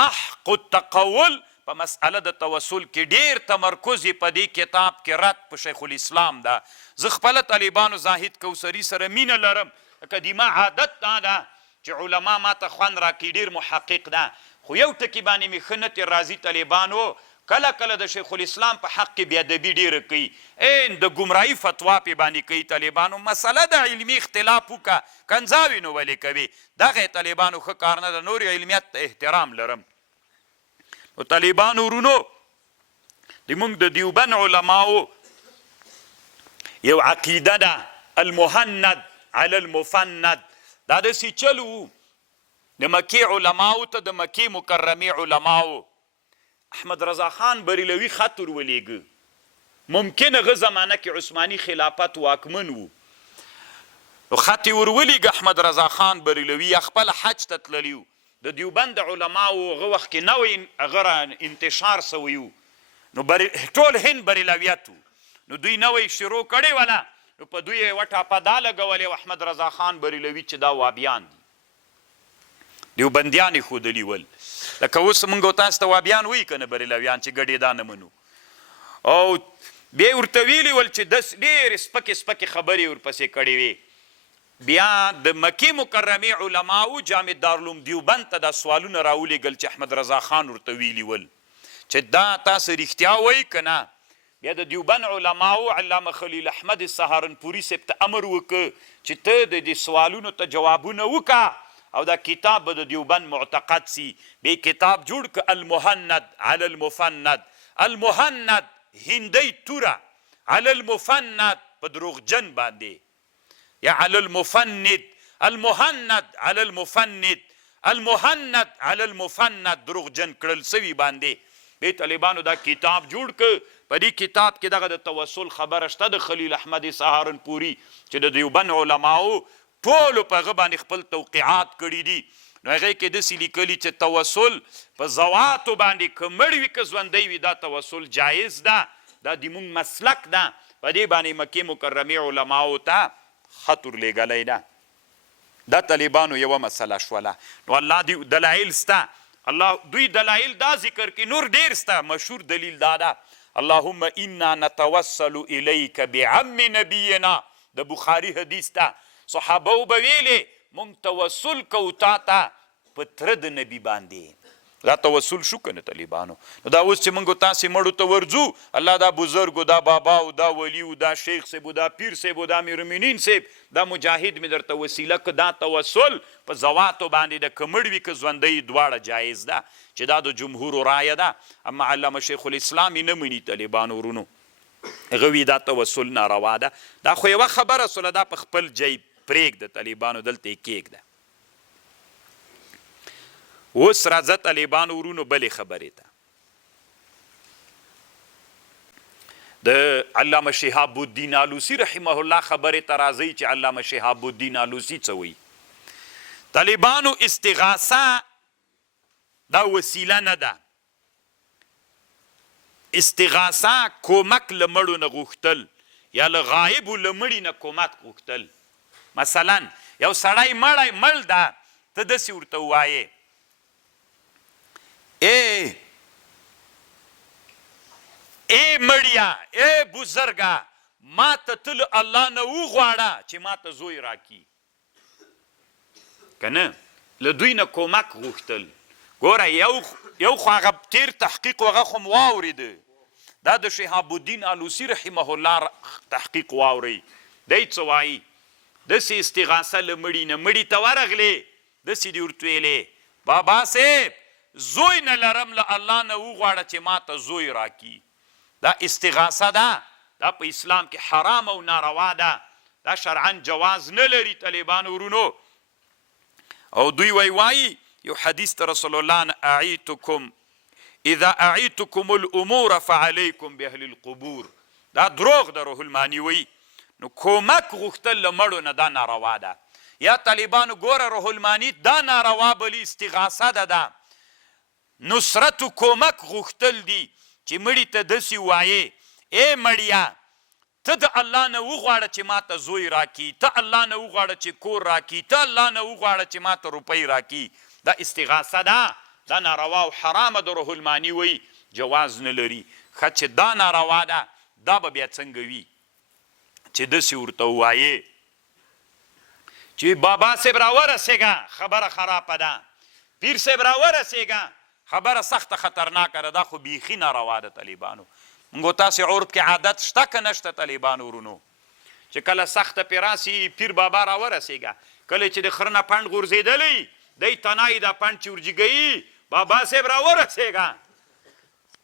محق التقول په مسئله د توسل کې ډېر تمرکز یې په دې کتاب کې رد په شیخ الاسلام ده. زه خپله طالبانو زاهد کوثري سره مینه لرم، قدیمه عادت دا ده چې علما ما ته خوند راکړي، ډېر محقق ده. خو یو ټکي باندې مې ښه نه راځي طالبانو، کله کله د شیخ الاسلام په حق کې بېادبي ډېره کوي، د ګمراهي فتوا پې باندې کوي طالبانو. مسله د علمي اختلاف وکړه، کنځاوي نو ولې کوي؟ دغه طالبانو ښه کار نه ده. نور علمیت ته احترام لرم. نو طالبانو ورونو، زموږ د دیوبند علماو یو عقیده ده المهند علی المفند. دا داسې چل و د مکې علماو ته، د مکې مکرمې علماو. احمد رضا خان بریلوي خط ور ولیږه. ممکن هغه زمانه کې عثماني خلافت واکمن و، نو خط یې ور ولیږه احمد رضا خان بریلوي. خپله حج ته تللی و. د دیوبند علماو هغه وخت کې نوی هغه انتشار سوی و، نو ټول هند بریلویت و. نو دوی نوی شروع کړې وله، نو په دوی یې وټه په دا لګولې و احمد رضا خان بریلوي چې دا وابیان دي، دیوبندیان یې ښودلي ول. لکه اوس موږ تاسو ته وابیان وایي که نه بریلویان چې ګډې دا نه منو. او بیا یې ورته ویلي ول چې داس ډېرې سپکې سپکې خبرې ورپسې کړې وې. بیا د مکې مکرمې علماو جامع دارالعلوم دیوبند ته دا سوالونه راولېږل چې احمد رضا خان ورته ویلي ول چې دا تاسو رښتیا وایي که نه. بیا د دیوبند علماو علامه خلیل احمد سهارنپوري صاحب ته امر وکړ چې ته د دې سوالونو ته جوابونه وکړه او دا کتاب به د دیوبند معتقد سي. بیا کتاب جوړ که المهند علی المفند. المهند هندی توره، علی المفند په دروغجن باندې، یا علی المفند. المهند علی المفند، المهند علی المفند دروغجن کړل سوي باندې. بیا طالبانو دا کتاب جوړ که. په دې کتاب کې دغه د توسل خبره شته د خلیل احمد سهارنپوري چې د دیوبند علماو ټولو په هغه باندې خپل توقیعات کړي دي. نو هغې کې داسې لیکلي چې توسل په ذواتو باندې که مړ وي که ژوندی وي دا توسل جایز ده. دا د مونږ مسلک ده. په دې باندې مکې مکرمې علماو ته خط ورلېږلی ده. دا طالبانو یوه مسله شوله. نو الله دی دلایل سته، الله دوی دلایل دا ذکر کی، نور ډیر سته. مشهور دلیل دا ده اللهم انا نتوسل الیک بعم نبینا، د بخاري حدیث ته. صحابه به ویلې مونږ توسل کوو تا ته په تره د نبي باندې. دا توسل شو که نه طالبانو؟ نو دا اوس چې موږ تاسې مړو ته ورځو، الله دا بزرګو، دا باباو، دا ولیو، دا شیخ صاحب، دا پیر صاحب، دا امیرالمؤمنین صاحب، دا مجاهد مې درته وسیله که دا توسل په زواتو باندې د که مړ وي که ژوندی دواړه جایز ده، چې دا د جمهورو رایه ده. اما علامه شیخ الاسلام یې نه مني طالبانو ورونو، هغه وي دا توسل ناروا ده. دا خو یوه خبره سوله، دا په خپل جیب پرېږده طالبانو، دلته یې کېږده. اوس راځه طالبانو ورونو بلې خبرې ته. د علامه شهاب الدین آلوسی رحمه الله خبرې ته راځئ چې علامه شهاب الدین آلوسی څه وایي. طالبانو استغاثه دا وسیله نه ده. استغاثه کومک له مړو نه غوښتل یا له غایبو له مړي نه کومک غوښتل. مثلا یو سړی مړ ده، ته داسې ورته ووایې ای مړیا، ای بزرګه، ما ته تل الله نه وغواړه چې ما ته زوی راکي. که نه له دوی نه کومک غوښتل. ګوره یو خو هغه تیر تحقیق هغه خو م واورېده، دا د شهاب الدین آلوسی رحمه الله تحقیق واورئ. دی څه وایي؟ داسې استغاثه له مړي نه، مړي ته ورغلې، داسې دې ورته ویلې بابا صاحب زوی نه لرم، له الله نه وغواړه چې ما ته زوی راکي. دا استغاثه ده، دا په اسلام کې حرام او ناروا ده، دا شرعا جواز نه لري طالبانو ورونو. او دوی وایي یو حدیث ته رسول الله نه اعیتکم اذا اعیتکم الامور فعلیکم باهل القبور. دا دروغ ده، روح المانی وایي. نو کومک غوښتل له مړو نه دا ناروا ده. یا طالبانو ګوره روح المانی دا ناروا بلی استغاثه ده. نصرت و کومک غوښتل دي چې مړي ته داسې وایې ای مړیا، ته د الله نه وغواړه چې ما ته زوی راکي، ته الله نه وغواړه چې کور راکي، ته الله نه وغواړه چې ما ته روپۍ راکي. دا استغاثه ده، دا ناروا او حرامه ده. روح المانی وایي جواز نه لري. ښه چې دا ناروا ده، دا به بیا څنګه وي چې داسې ورته ووایې چې بابا صاحب راورسېږه، خبره خرابه ده، پیر صاحب راورسېږه، خبره سخته خطرناکه ده. دا خو بیخي ناروا ده طالبانو. موږ تاسې عرف کې عادت شته که نشته طالبانو ورونو، چې کله سخته پې راسي پیر بابا راورسېږه، کله چې د خره نه پنډ غورځېدلی دی تنایي دا پنډ چې ورجګوي بابا صاحب راورسېږه.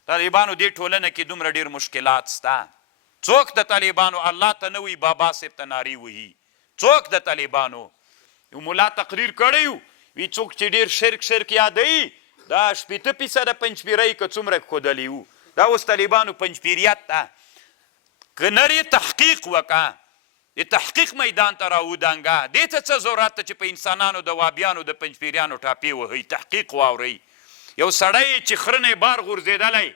طالبانو دې ټولنه کې دومره ډېر مشکلات سته. څوک د طالبانو الله ته نه وي بابا صاحب ته نارې وهي؟ څوک د طالبانو؟ یو ملا تقریر کړی وي څوک چې ډېر شرک یادوي دا 80% پنجپیرۍ که څومره ښودلی وو، دا اوس طالبانو پنجپیریت ده. که نر تحقیق وکړه، د تحقیق میدان ته راودانګه، دې ته څه ضرورت ته چې په انسانانو د وابیانو د پنجپیریانو ټاپې وهئ. تحقیق واورئ. یو سړی چې خره نه بار غورځېدلی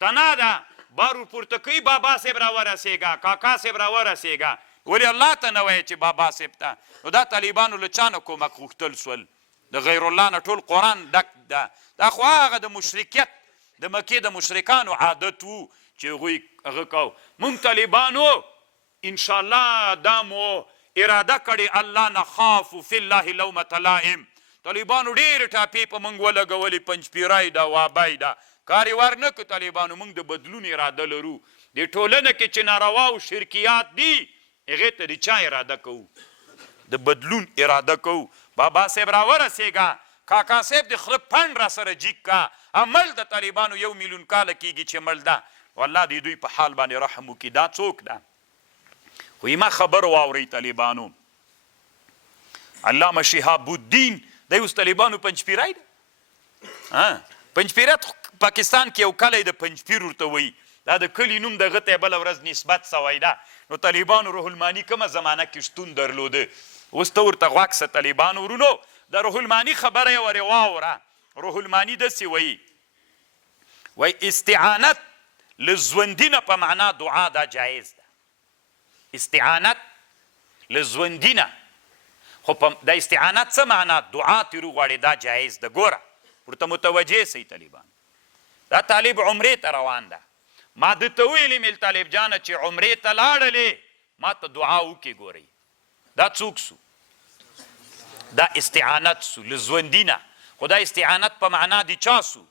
تنا ده، بار ورپورته کوي بابا صاحب راورسېږه، کاکا صاحب راورسېږه، ولې الله ته نه وایي چې بابا صاحب ته؟ نو دا طالبانو له چا نه کومک غوښتل سول؟ د غیر الله نه ټول قرآن ډک ده. دا خو هغه د مشرکیت د مکې د مشرکانو عادت وو چې هغوی هغه کو. مونږ طالبانو انشاءالله دا مو اراده کړې الله نخاف فی الله لومة لائم. طالبانو ډېرې ټاپې په موږ ولګولې، پنجپیرای ده، وابای ده، کار یې ور نه کړو. طالبانو موږ د بدلون اراده لرو. د ټولنه کې چې ناروا او شرکیات دي هغې ته د چا اراده کوو؟ د بدلون اراده کوو. بابا صاحب راورسېږه، کاکا صاحب د خره پنډ را سره جیګ کا. عمل د طالبانو 1 میلیون کاله کېږي چې مړ ده. والله د دوی په حال باندې رحم وکړي. دا څوک ده؟ خو ما خبر واورئ طالبانو، علامه شهاب الدین دی اوس طالبانو پنجپیری ده. پنجپیرت پاکستان کې یو کلی د پنجپیر ورته وایي. دا د کلي نوم دغه ته بله ورځ نسبت سوی ده. نو طالبانو روح المانی کومه زمانه کې شتون درلوده. اوس ته ورته غوږ شه طالبانو ورونو، د روح المانی خبره یې ورې واوره. روح المانی داسې وایي، وایي استعانت له ژوندي نه په معنا دعا دا جایز ده. استعانت له ژوندي نه، خو د استعانت څه معنا؟ دعا ترې وغواړې دا جایز ده. ګوره ورته متوجه سئ طالبان. دا طالب عمرې ته روان ده، ما ده ته ویلې میل طالب جانه چې عمرې ته لاړلې ما ته دعا وکړې. ګورئ دا څوک سو؟ دا استعانت سو له ژوندي نه، خو دا استعانت په معنا د چا سو؟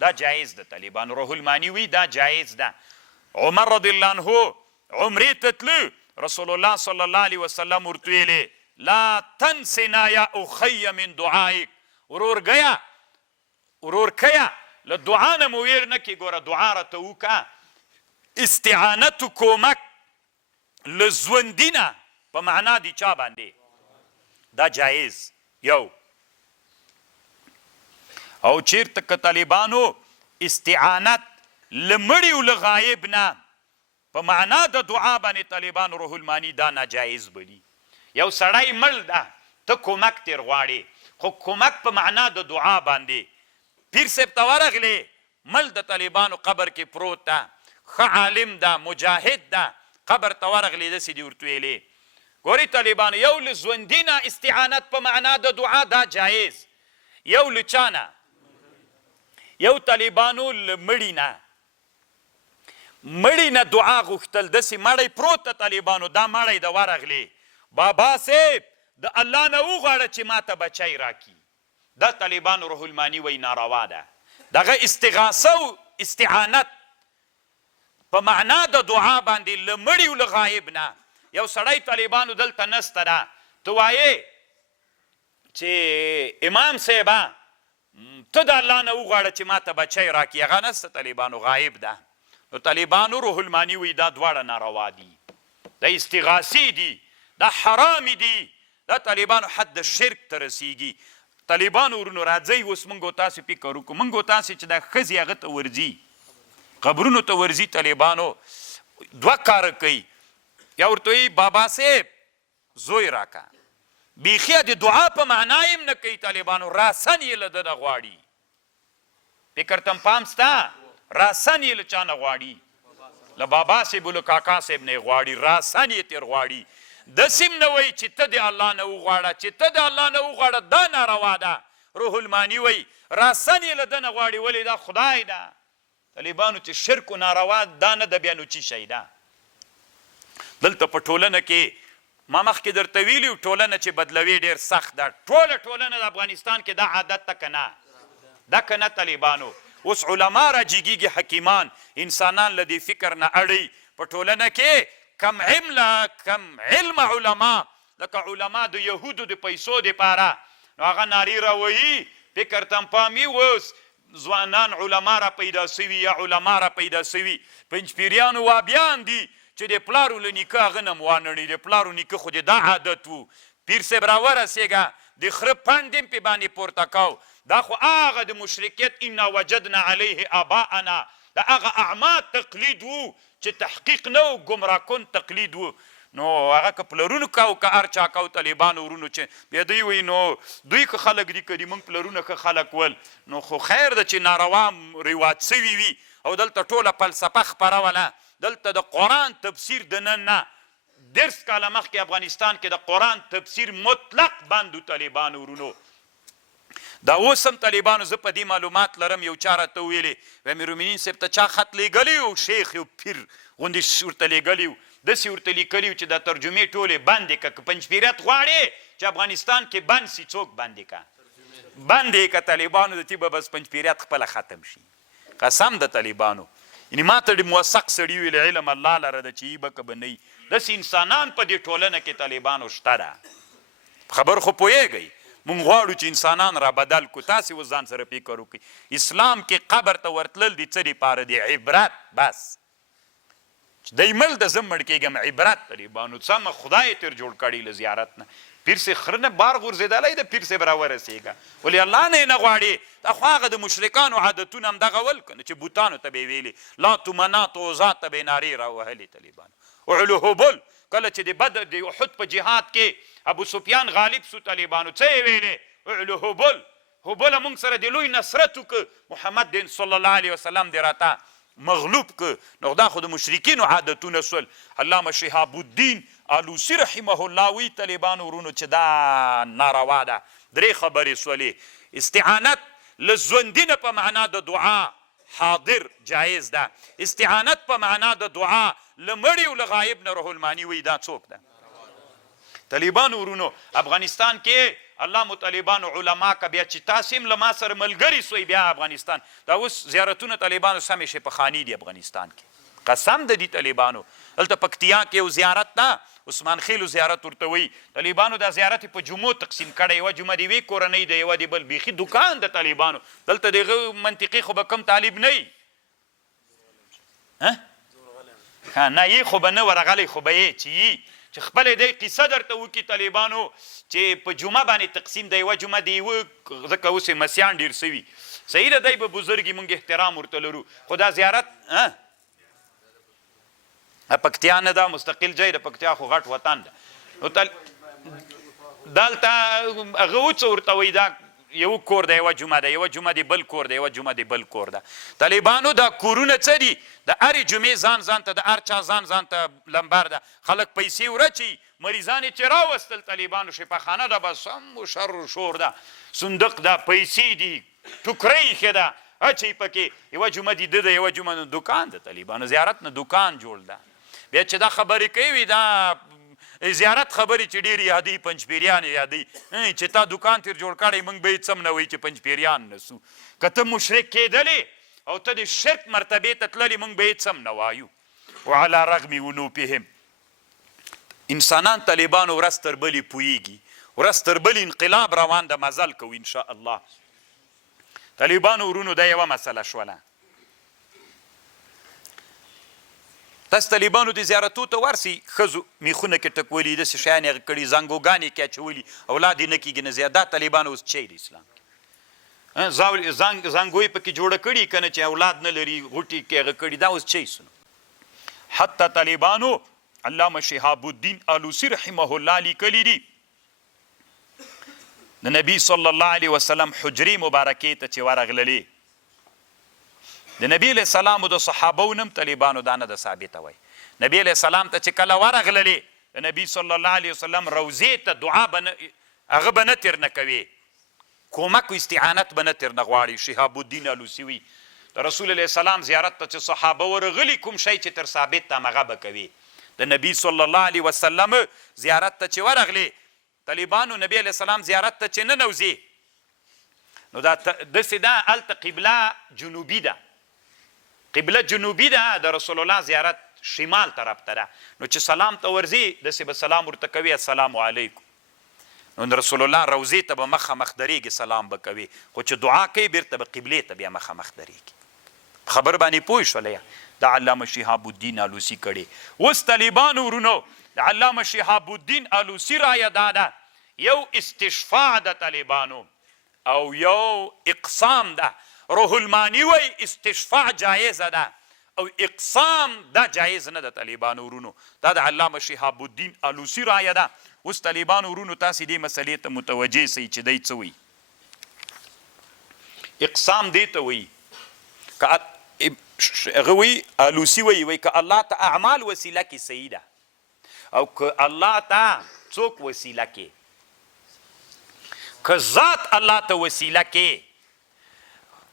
دا جایز ده. طالبانو روح المانی وی دا جایز ده. عمر رضی الله عنه عمرې ته تلو، رسول الله صلی الله علیه وسلم ورته ویلې لا تنسنا یا اخی من دعائک، ورور کیا له دعا نه مو ویر نه کې. ګوره دعا راته وکړه. استعانت کومک له ژوندي نه په معنا د چا باندې دا جایز. یو او چیرته که طالبانو استعانت له مړي او له غایب نه په معنا د دعا باندې طالبانو روح المانی دا ناجایز بلی. یو سړی مړ ده، ته کومک تیر غواړې، خو کومک په معنا د دعا باندې. پیر صاحب ته ورغلې، مړ د طالبانو قبر کې پروت ده، ښه عالم ده، مجاهد ده، قبر ته ورغلې داسې دې ورته ویلې. ګورئ طالبانو، یو له ژوندي نه استعانت په معنا د دعا دا جایز، یو له چا نه؟ یو طالبانو له مړي نه، مړي نه دعا غوښتل. داسې مړی پروت ده طالبانو، دا مړی د ورغلې بابا صاحب د الله نه وغواړه چې ما ته بچی راکړي. دا طالبانو روح المانی وی ناروا ده. دغه استغاثه او استعانت په معنا د دعا باندې له مړي او له غایب نه. یو سړی طالبانو دلته نسته ده، ته وایې چې امام صاحبه ته د الله نه وغواړه چې ما ته بچی راکړي، هغه نسته طالبانو، غایب ده. نو طالبانو روح المانی وی دا دواړه ناروا دي، دا استغاثې دي، دا حرام دي، دا طالبانو حد شرک ته رسیږي. طالبانو ورونو راځئ اوس موږ تاسو فکر وکړو، موږ تاسو چې دا ښځې هغه ته ورځي، قبرونو ته ورځي، طالبانو دوه کاره کوي. یا ورته وایي بابا صاحب زوی راکه، بیخي د دعا په معنا یې هم نه کوي طالبانو، راسن یې له ده نه غواړي. فکر ته پام سته؟ راسن یې له چا نه غواړي؟ له بابا صاحب له کاکا صاحب نه یې غواړي، راسن یې ترې غواړي. داسې هم نه وایي چې ته د الله نه وغواړه، چې ته د الله نه وغواړه دا ناروا ده. روح المانی وایي راسن یې له ده نه غواړي، ولې دا خدای ده. طالبانو چې شرک و ناروا دا نه ده، بیا نو څه شی ده؟ دلته په ټولنه کې ما مخکې درته ویلي وو، ټولنه چې بدلوي ډېر سخت ده. ټوله ټولنه د افغانستان کې دا عادت ته که نه؟ دا که نه طالبانو؟ اوس علما راجیږي، حکیمان، انسانان له دې فکر نه اړوي. په ټولنه کې کم علم علما، لکه علما د یهودو د پیسو دپاره، نو هغه نارې راوهي. فکر ته پام وي اوس ځوانان علما را پیدا سوي یا علما را پیدا سوي، پنجپیریانو وابیان دي چې د پلارو له نیکه هغه نه م وانړي. د پلارو نیکه خو د دا عادت و، پیر صاحب راورسېږه د خره پنډ هم پې باندې پورته کو. دا خو هغه د مشرکیت انا وجدنا علیه آباءنا، دا هغه اعما تقلید و چې تحقیق نه و، ګمراه کن تقلید و. نو هغه که پلرونو کو که هر چا کو طالبانو ورونو چې بیا دوی وایي نو دوی که خلک دي که دي موږ پلرونه ښه خلک ول، نو خو خیر ده چې ناروا رواج سوي وي. او دلته ټوله فلسفه خپروله، دلته د قرآن تفسیر د نن نه 10 کاله مخکې افغانستان کې د قرآن تفسیر مطلق بند و طالبانو ورونو. دا اوس هم طالبانو زه په دې معلومات لرم، یو چا راته ویلې وایي امیرالمؤمنین صاحب ته چا خط لیږلی و، شیخ یو پیر غوندې ورته لیږلی و، داسې ورته لیکلي و چې دا ترجمې ټولې بندې که پنجپیریت غواړې چې افغانستان کې بند سي، څوک بندې که؟ بندې که طالبانو د تی به بس پنجپیریت خپله ختم شي. قسم د طالبانو، یعنې ما ته ډېر موثق سړي ویل علم الله لره ده چې ای به که به نه وي. داسې انسانان په دې ټولنه کې طالبانو شته ده. خبر خو پوهېږئ، مونږ غواړو چې انسانان را بدل کو. تاسې اوس ځان سره فکر وکړئ، اسلام کې قبر ته ورتلل د څه دپاره دی؟ عبرت. بس چې دی مړ ده زه مړ کېږم، عبرت. طالبانو سمه خدای تر جوړ کړي له زیارت نه. پیر صاحب خره نه بار غورځېدلی ده، پیر صاحب راورسېږه، ولې الله نه یې نه غواړې. دا خو هغه د مشرکانو عادتونه همدغه ول که نه چې بوتانو ته به یې ویلې، لات و منات و عزا ته به یې نارې راوهلې. طالبانو اعلو هبل کله چې د بدر د احد په جهاد کې ابو سفیان غالب سو، طالبانو څه یې ویلې؟ اعلو هبل، هبله موږ سره د لوی نصرت وکړه، محمد دین صلی الله علیه وسلم دې راته مغلوب که نو دا خو د مشرکینو عادتونه سول. علامه شهاب الدین آلوسی رحمه الله وی طالبانو ورونو چې دا ناروا ده. درې خبرې سولې. استعانت له ژوندي نه په معنا د دعا حاضر جایز ده. استعانت په معنا د دعا له مړي او له غایب نه روح المانی وی دا څوک ده؟ طالبانو ورونو افغانستان کې الله مو طالبانو علما که بیا چې تاسې هم له ما سره ملګري سوئ بیا افغانستان دا اوس زیارتونه طالبانو سمې شي پخواني دي افغانستان کې قسم د دې طالبانو. هلته پکتیا کې یو زیارت ده عثمان خیلو زیارت ورته وایي. طالبانو دا زیارت په جمعو تقسیم کړی. یوه جمعه د یوې کورنۍ ده یوه د بل بیخي دوکان د طالبانو. دلته د هغه منطقي خو به کم طالب نه وي نه یې خو به نه ورغلی خو به یې چې یي چې خپله دی قصه درته وکړي طالبانو چې په جمعه باندې تقسیم د یوه جمعه د یوه ځکه اوس یې مسیحان ډېر سوي صحیح ده دی به بزرګي موږ احترام ورته لرو خو دا زیارت پکتیا نه ده مستقل ځای د پکتیا خو غټ وطن ده نو دلته هغه اوس ورته وایي دا یو کور ده یوه جمعه ده یوه جمعه د بل کور ده یوه جمعه د بل کور ده. طالبانو دا کورونه څه دي د هرې جمعې ځان ته د هر چا ځان ته لمبر ده. خلک پیسې ورچي مریضان یې چې راوستل طالبانو شفاخانه ده بس هم و شر و شور ده صندوق ده پیسې دي ټوکره ایښې ده اچوي پکې یوه جمعه د ده ده یوه جمعه د دوکان د طالبانو زیارت نه دوکان جوړ ده. بیا چې دا خبرې کوي دا زیارت خبرې چې ډېر یادوي پنجپیریان یادوي چې تا دوکان تیر جوړ کړی موږ به هېڅ هم نه وایي چې پنجپیریان نه سو. که ته مشرک کېدلې او ته د شرک مرتبې ته تللې موږ به هېڅ هم نه وایو. وعلى رغم ونوپهم انسانان طالبانو ورځ تر بلې پوهېږي ورځ تر بلې انقلاب روان ده مزل کوو انشاء الله. طالبانو ورونو دا یوه مسله شوله. تاسو طالبانو د زیارتو ته ورسئ ښځو میخونه کې ټکولي داسې شیان یې هغه کړي زنګوګانې کې اچولي اولاد یې نه کېږي نه زیات دا طالبانو اوس چی د اسلام زنګوی پکې جوړه کړي که نه چې اولاد نه لري غوټې کې هغه کړي دا اوس چی سنو. حتی طالبانو علامه شهاب الدین آلوسی رحمه الله لیکلي دي د نبي صلی الله علیه وسلم حجرې مبارکې ته چې ورغللې د نبی علیه السلام او د صحابو نم طالبانو دا نه ده ثابته وایي. نبی علیه السلام ته چې کله ورغللې د نبي صلی الله علیه وسلم روضې ته دعا هغه به نه تېر نه کوي کومک و استعانت به نه تېر نه غواړي. شهاب الدین آلوسی وي د رسول علیه السلام زیارت ته چې صحابه ورغلي کوم شی چې تر ثابت ته هغه به کوي. د نبي صلی الله علیه وسلم زیارت ته چې ورغلې طالبانو نبی علیه السلام زیارت ته چې ننوځي نو دا داسې ده هلته قبله جنوبي ده قبله جنوبي ده د رسول الله زیارت شمال طرف ته ده نو چې سلام ته ورځي داسې به سلام ورته کوي السلام علیکم نو د رسول الله روضې ته به مخامخ درېږي سلام به کوي خو چې دعا کوي بیرته به قبلې ته بیا مخامخ درېږي. خبر باندې پوه شولی د علامه شهاب الدین آلوسی کړي. اوس طالبانو ورونو د علامه شهاب الدین آلوسی رایه دا ده یو استشفاع ده طالبانو او یو اقسام ده. روح المانی وی استشفاع جایزه ده او اقسام دا جایز نه ده طالبانو ورونو. دا د علامه شهاب الدین آلوسی رایه ده. اوس طالبانو ورونو تاسې دې مسلې ته متوجه سئ چې دی څه وایي. اقسام دې ته وایي هغه وایي آلوسی وایي که الله ته اعمال وسیله کې صحیح ده او که الله ته څوک وسیله کې که ذات الله ته وسیله کې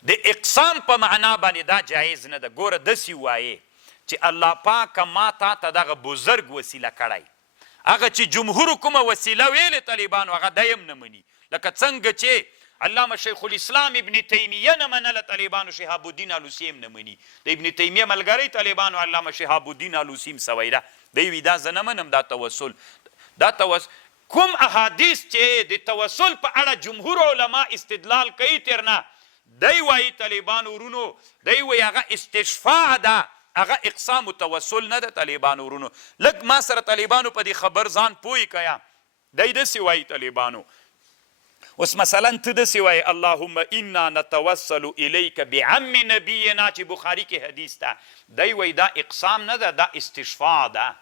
د اقسام په معنا باندې دا جایز نه ده. ګوره داسې وایې چې الله پاک ما تا ته دغه بزرګ وسیله کړی هغه چې جمهور کومه وسیله ویلې طالبانو هغه دی هم نه مني لکه څنګه چې علامه شیخ الاسلام ابن تیمیه نه منله طالبانو شهاب الدین آلوسی هم نه مني. د ابن تیمیه ملګری طالبانو علامه شهاب الدین آلوسی هم سوی ده دی وی دا زه نه منم دا توسل کوم احادیث چې د توسل په اړه جمهور علما استدلال کوي تر نه دی وایي طالبانو ورونو دی وایي هغه استشفاع ده هغه اقسام توسل نه ده طالبانو ورونو. لږ ما سره طالبانو په دې خبر ځان پوهی کیا دی داسې وایي طالبانو. اوس مثلا ته داسې وایي اللهم انا نتوسل الیک بعم نبینا چې بخاري کې حدیث ده دی وایي دا اقسام نه ده دا استشفاع ده.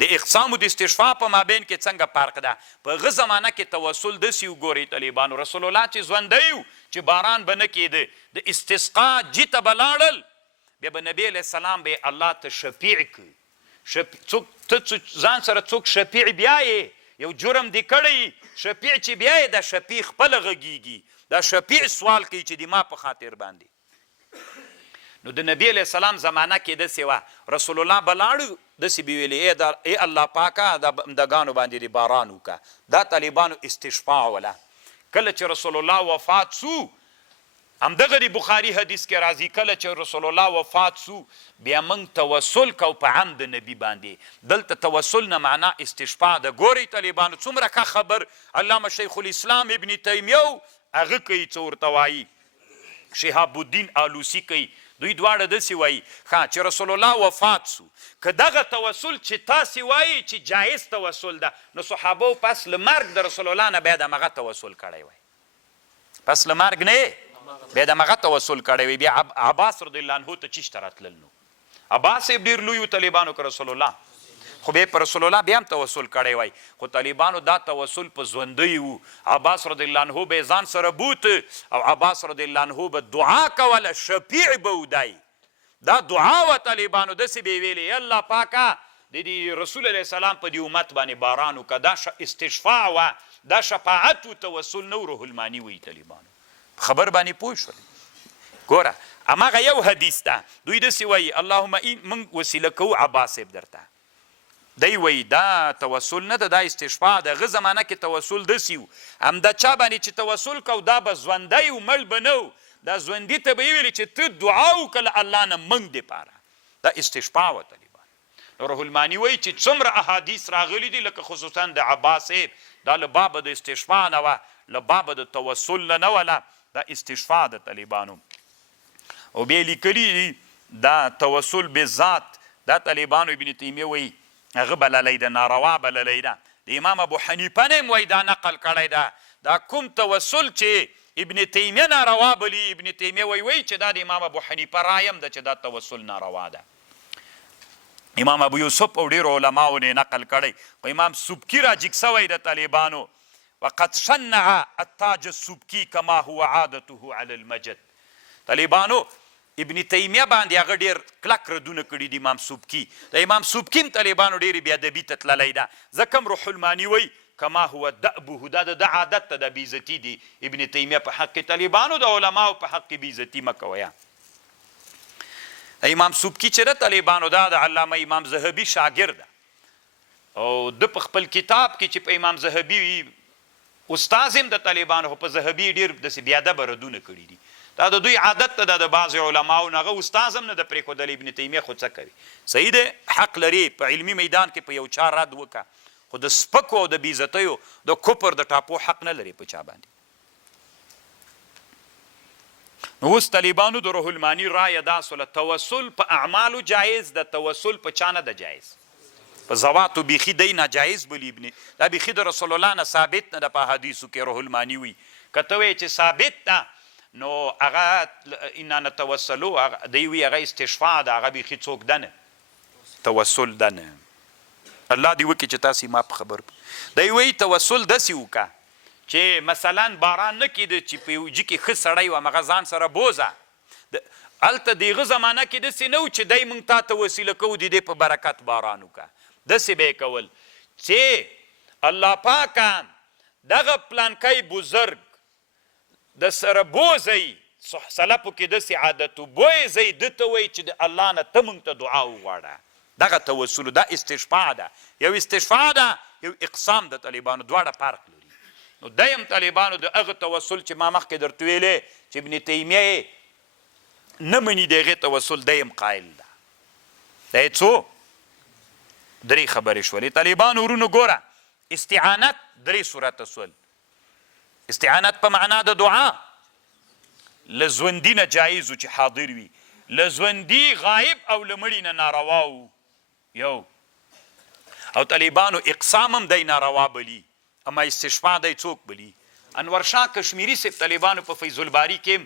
د اقسام او د استشفاع په مابین کې څنګه فرق ده. په هغه زمانه کې توسل داسې وګورئ طالبانو رسول الله چې ژوندی و چې باران به نه کېده د استسقا جي ته به لاړل بیا به نبی علیه السلام به الله ته شفیع کوي. ته ځان سره څوک شفیع بیایې، یو جرم دې کړی، شفیع چې بیایې دا شفیع خپله غږیږي، دا شفیع سوال کوي چې د ما په خاطر باندې. نو د نبی علیه السلام زمانه کې داسې وه، رسول الله به لاړو داسې به ویلې ای الله پاکه دا بندګانو باندې دې باران وکړه. دا طالبانو استشفاع وله. کله چې رسول الله وفات سو، همدغه د بخاري حدیث کې راځي، کله چې رسول الله وفات سو بیا موږ توسل کو په عم د نبی باندې. دلته توسل نه معنا استشفاع ده. ګورئ طالبانو څومره ښه خبر علامه شیخ الاسلام ابن تیمیه هغه کوي، څه ورته وایي شهاب الدین آلوسی کوي، دوی دواړه داسې وایي چې رسول الله وفات سو، که دغه توسل چې تاسې وایي چې جایز توسل ده، نو صحابو پس له مرګ د رسول الله نه بیا د همغه توسل کړی وای، پس له مرګ نه بیا د همغه توسل کړی وی. بیا عباس رضی الله عنه ته چیشته راتلل. نو عباس ډېر لوی و طالبانو که رسول الله، خو بیا په رسول الله بیا هم توسل کړی وای، خو طالبانو دا توسل په ژوندی و. عباس رضی الله عنه به ځان سره بوت او عباس رضی الله عنه به دعا کوله، شفیع به ودای. دا دعا و طالبانو داسې به یې ویلې الله پاکه د رسول علیه السلام په دې امت باندې باران وکړه. دا استشفاع وه، دا شفاعت و توسل نه روح المانی وی. طالبانو خبر باندې پوه شول. ګوره هماغه یو حدیث ده، دوی داسې وایي اللهم موږ وسیله کوو عباس صاحب درته، دی وایي دا توسل نه ده، دا استشفاع ده. هغه زمانه کې توسل داسې و، همدا چا باندې چې توسل کو دا به ژوندی و، مړ به نه و، دا ژوندي ته به یې ویلې چې ته دعا وکړه الله نه موږ دپاره. دا استشفاع وه طالبان. نو روح المانی وایي چې څومره احادیث راغلي دي لکه خصوصا د عباس صاحب، دا له بابه د استشفاع نه وه، له بابه د توسل نه وله، دا استشفاع د طالبانو. او بیا لیکلي دي دا توسل بذات، دا طالبانو ابن تیمیه وایي هغه بللی ده، ناروا بللی ده. د امام ابو حنیفه نه هم وایي دا نقل کړی ده. دا کوم توسل چې ابن تیمیه ناروا بلی، ابن تیمیه وایي چې دا د امام ابو حنیفه رای هم ده چې دا توسل ناروا ده. امام ابو یوسف او ډېرو علماو نه نقل کړی. خو امام سبکي راجګ سوی د طالبانو وقد شنع التاج السبکی کما هو عادته علی المجد. طالبانو ابن تیمیه باندې هغه ډېر کلک ردونه کړي دي امام سبکي. د امام سبکي هم طالبانو ډېرې بېادبي ته تللی ده، ځکه هم روح المانی وایي کما هو دأبه، دا د عادت ته د بېعزتي دي ابن تیمیه په حق کې. طالبانو د علماو په حق کې بېعزتي مه کویه. امام سبکي چې ده طالبانو دا د علامه امام ذهبي شاګرد ده، او د په خپل کتاب کې چې په امام ذهبي استاذ هم د طالبانو، خو په ذهبي ډېر داسې بېادبه ردونه کړي دي. دا د دوی عادت ته د بعضې علماو نه، هغه استاذ هم نه د پرېښودلی ابن تیمیه خو څه کوي. صحیح دی، حق لري په علمي میدان کې په یو چا رد وکړه، خو د سپکو او د بېعزتیو د کفر د ټاپو حق نه لري په چا باندې. نو اوس طالبانو د روح المانی رایه دا سوله توسل په اعمالو جایز ده، توسل په چا نه ده جایز، په ذواتو بیخي دی ناجایز بلي. ابن دا بیخي د رسول الله نه ثابت نه ده په حدیثو کې. روح المانی وي که ته وایې چې ثابت ده نو هغه انا نتوسلو، دی وي هغه استشفاع ده، هغه بیخي څوک ده نه، توسل ده نه. الله دې وکړي چې تاسې ما په خبر. دی وایي توسل داسې وکړه چې مثلا باران نه کېده چې په یو جي کې ښه سړی و، همغه ځان سره بوزه. هلته د هغه زمانه کې داسې نه و چې دی موږ تا ته وسیله کوو د دې په برکت باران وکړه. داسې به یې کول چې الله پاکه دغه پلانکی بزرګ د سره بوزئ، سلفو کې داسې عادت و، بویزئ ده ته وایي چې د الله نه ته موږ ته دعا وغواړه. دغه توسل دا استشفاع ده. یو استشفاع ده، یو اقسام د طالبانو، دواړه فرق لري. نو دیم طالبانو د هغه توسل چې ما مخکې درته ویلې چې ابن تیمیه یې نه مني، د هغې توسل دیم قایل ده. دا یې څو درې خبرې شولې. طالبانو ورونو ګوره، استعانت درې صورته سول. استعانت په معنا د دعا، له ژوندي نه جایز و چې حاضر وي، له ژوندي غایب او له مړي نه ناروا و یو. او طالبانو اقسام هم دی ناروا بلي، اما استشفاع دی څوک بلي. انور شاه کشمیري صاحب طالبانو په فیض الباري کې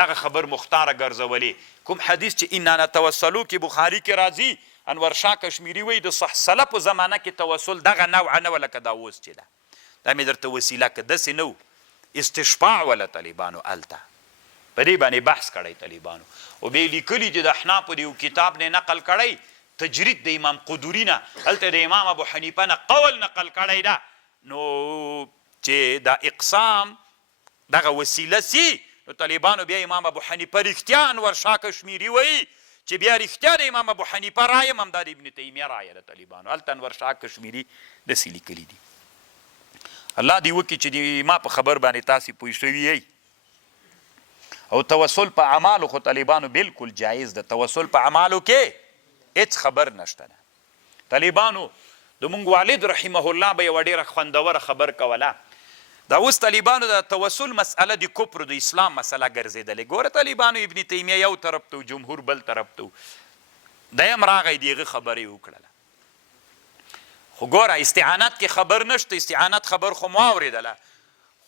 دغه خبر مختاره ګرځولې. کوم حدیث چې انا نتوسلو کې بخاري کې راځي، انور شاه کشمیري وایي د سلف په زمانه کې توسل دغه نوعه نه وه لکه دا اوس چې ده. دا مې درته وسیله که داسې نه و، استشفاع وله طالبانو هلته. په دې باندې بحث کړی طالبانو او بیا لیکلي چې د احنافو د یو کتاب نه نقل کړی تجرید د امام قدوري نه هلته د امام ابو حنیفه نه قول نقل کړی ده نو چې دا اقسام دغه وسیله سي نو طالبانو بیا امام ابو حنیفه رښتیا انور شاه کشمیري وایي چې بیا رښتیا د امام ابو حنیفه رایه هم همدا د ابن تیمیه رایه ده طالبانو هلته انور شاه کشمیري داسې لیکلي دي الله دې وکړي چې ما په خبر باندې تاسې پوه شوي یئ او توسل په اعمالو خو طالبانو بالکل جایز ده توسل په اعمالو کې هیڅ خبر نشته ده طالبانو د مونږ والد رحمه الله به یوه ډېره خوندوره خبر کوله دا اوس طالبانو د توسل مسئله د کفر د اسلام مسله ګرځېدلې ګوره طالبانو ابن تیمیه یو طرف ته جمهور بل طرف ته دیم راغی د هغه خبرې وکړله خو ګوره استعانت کې خبر نشته استعانت خبر خو مو اورېدله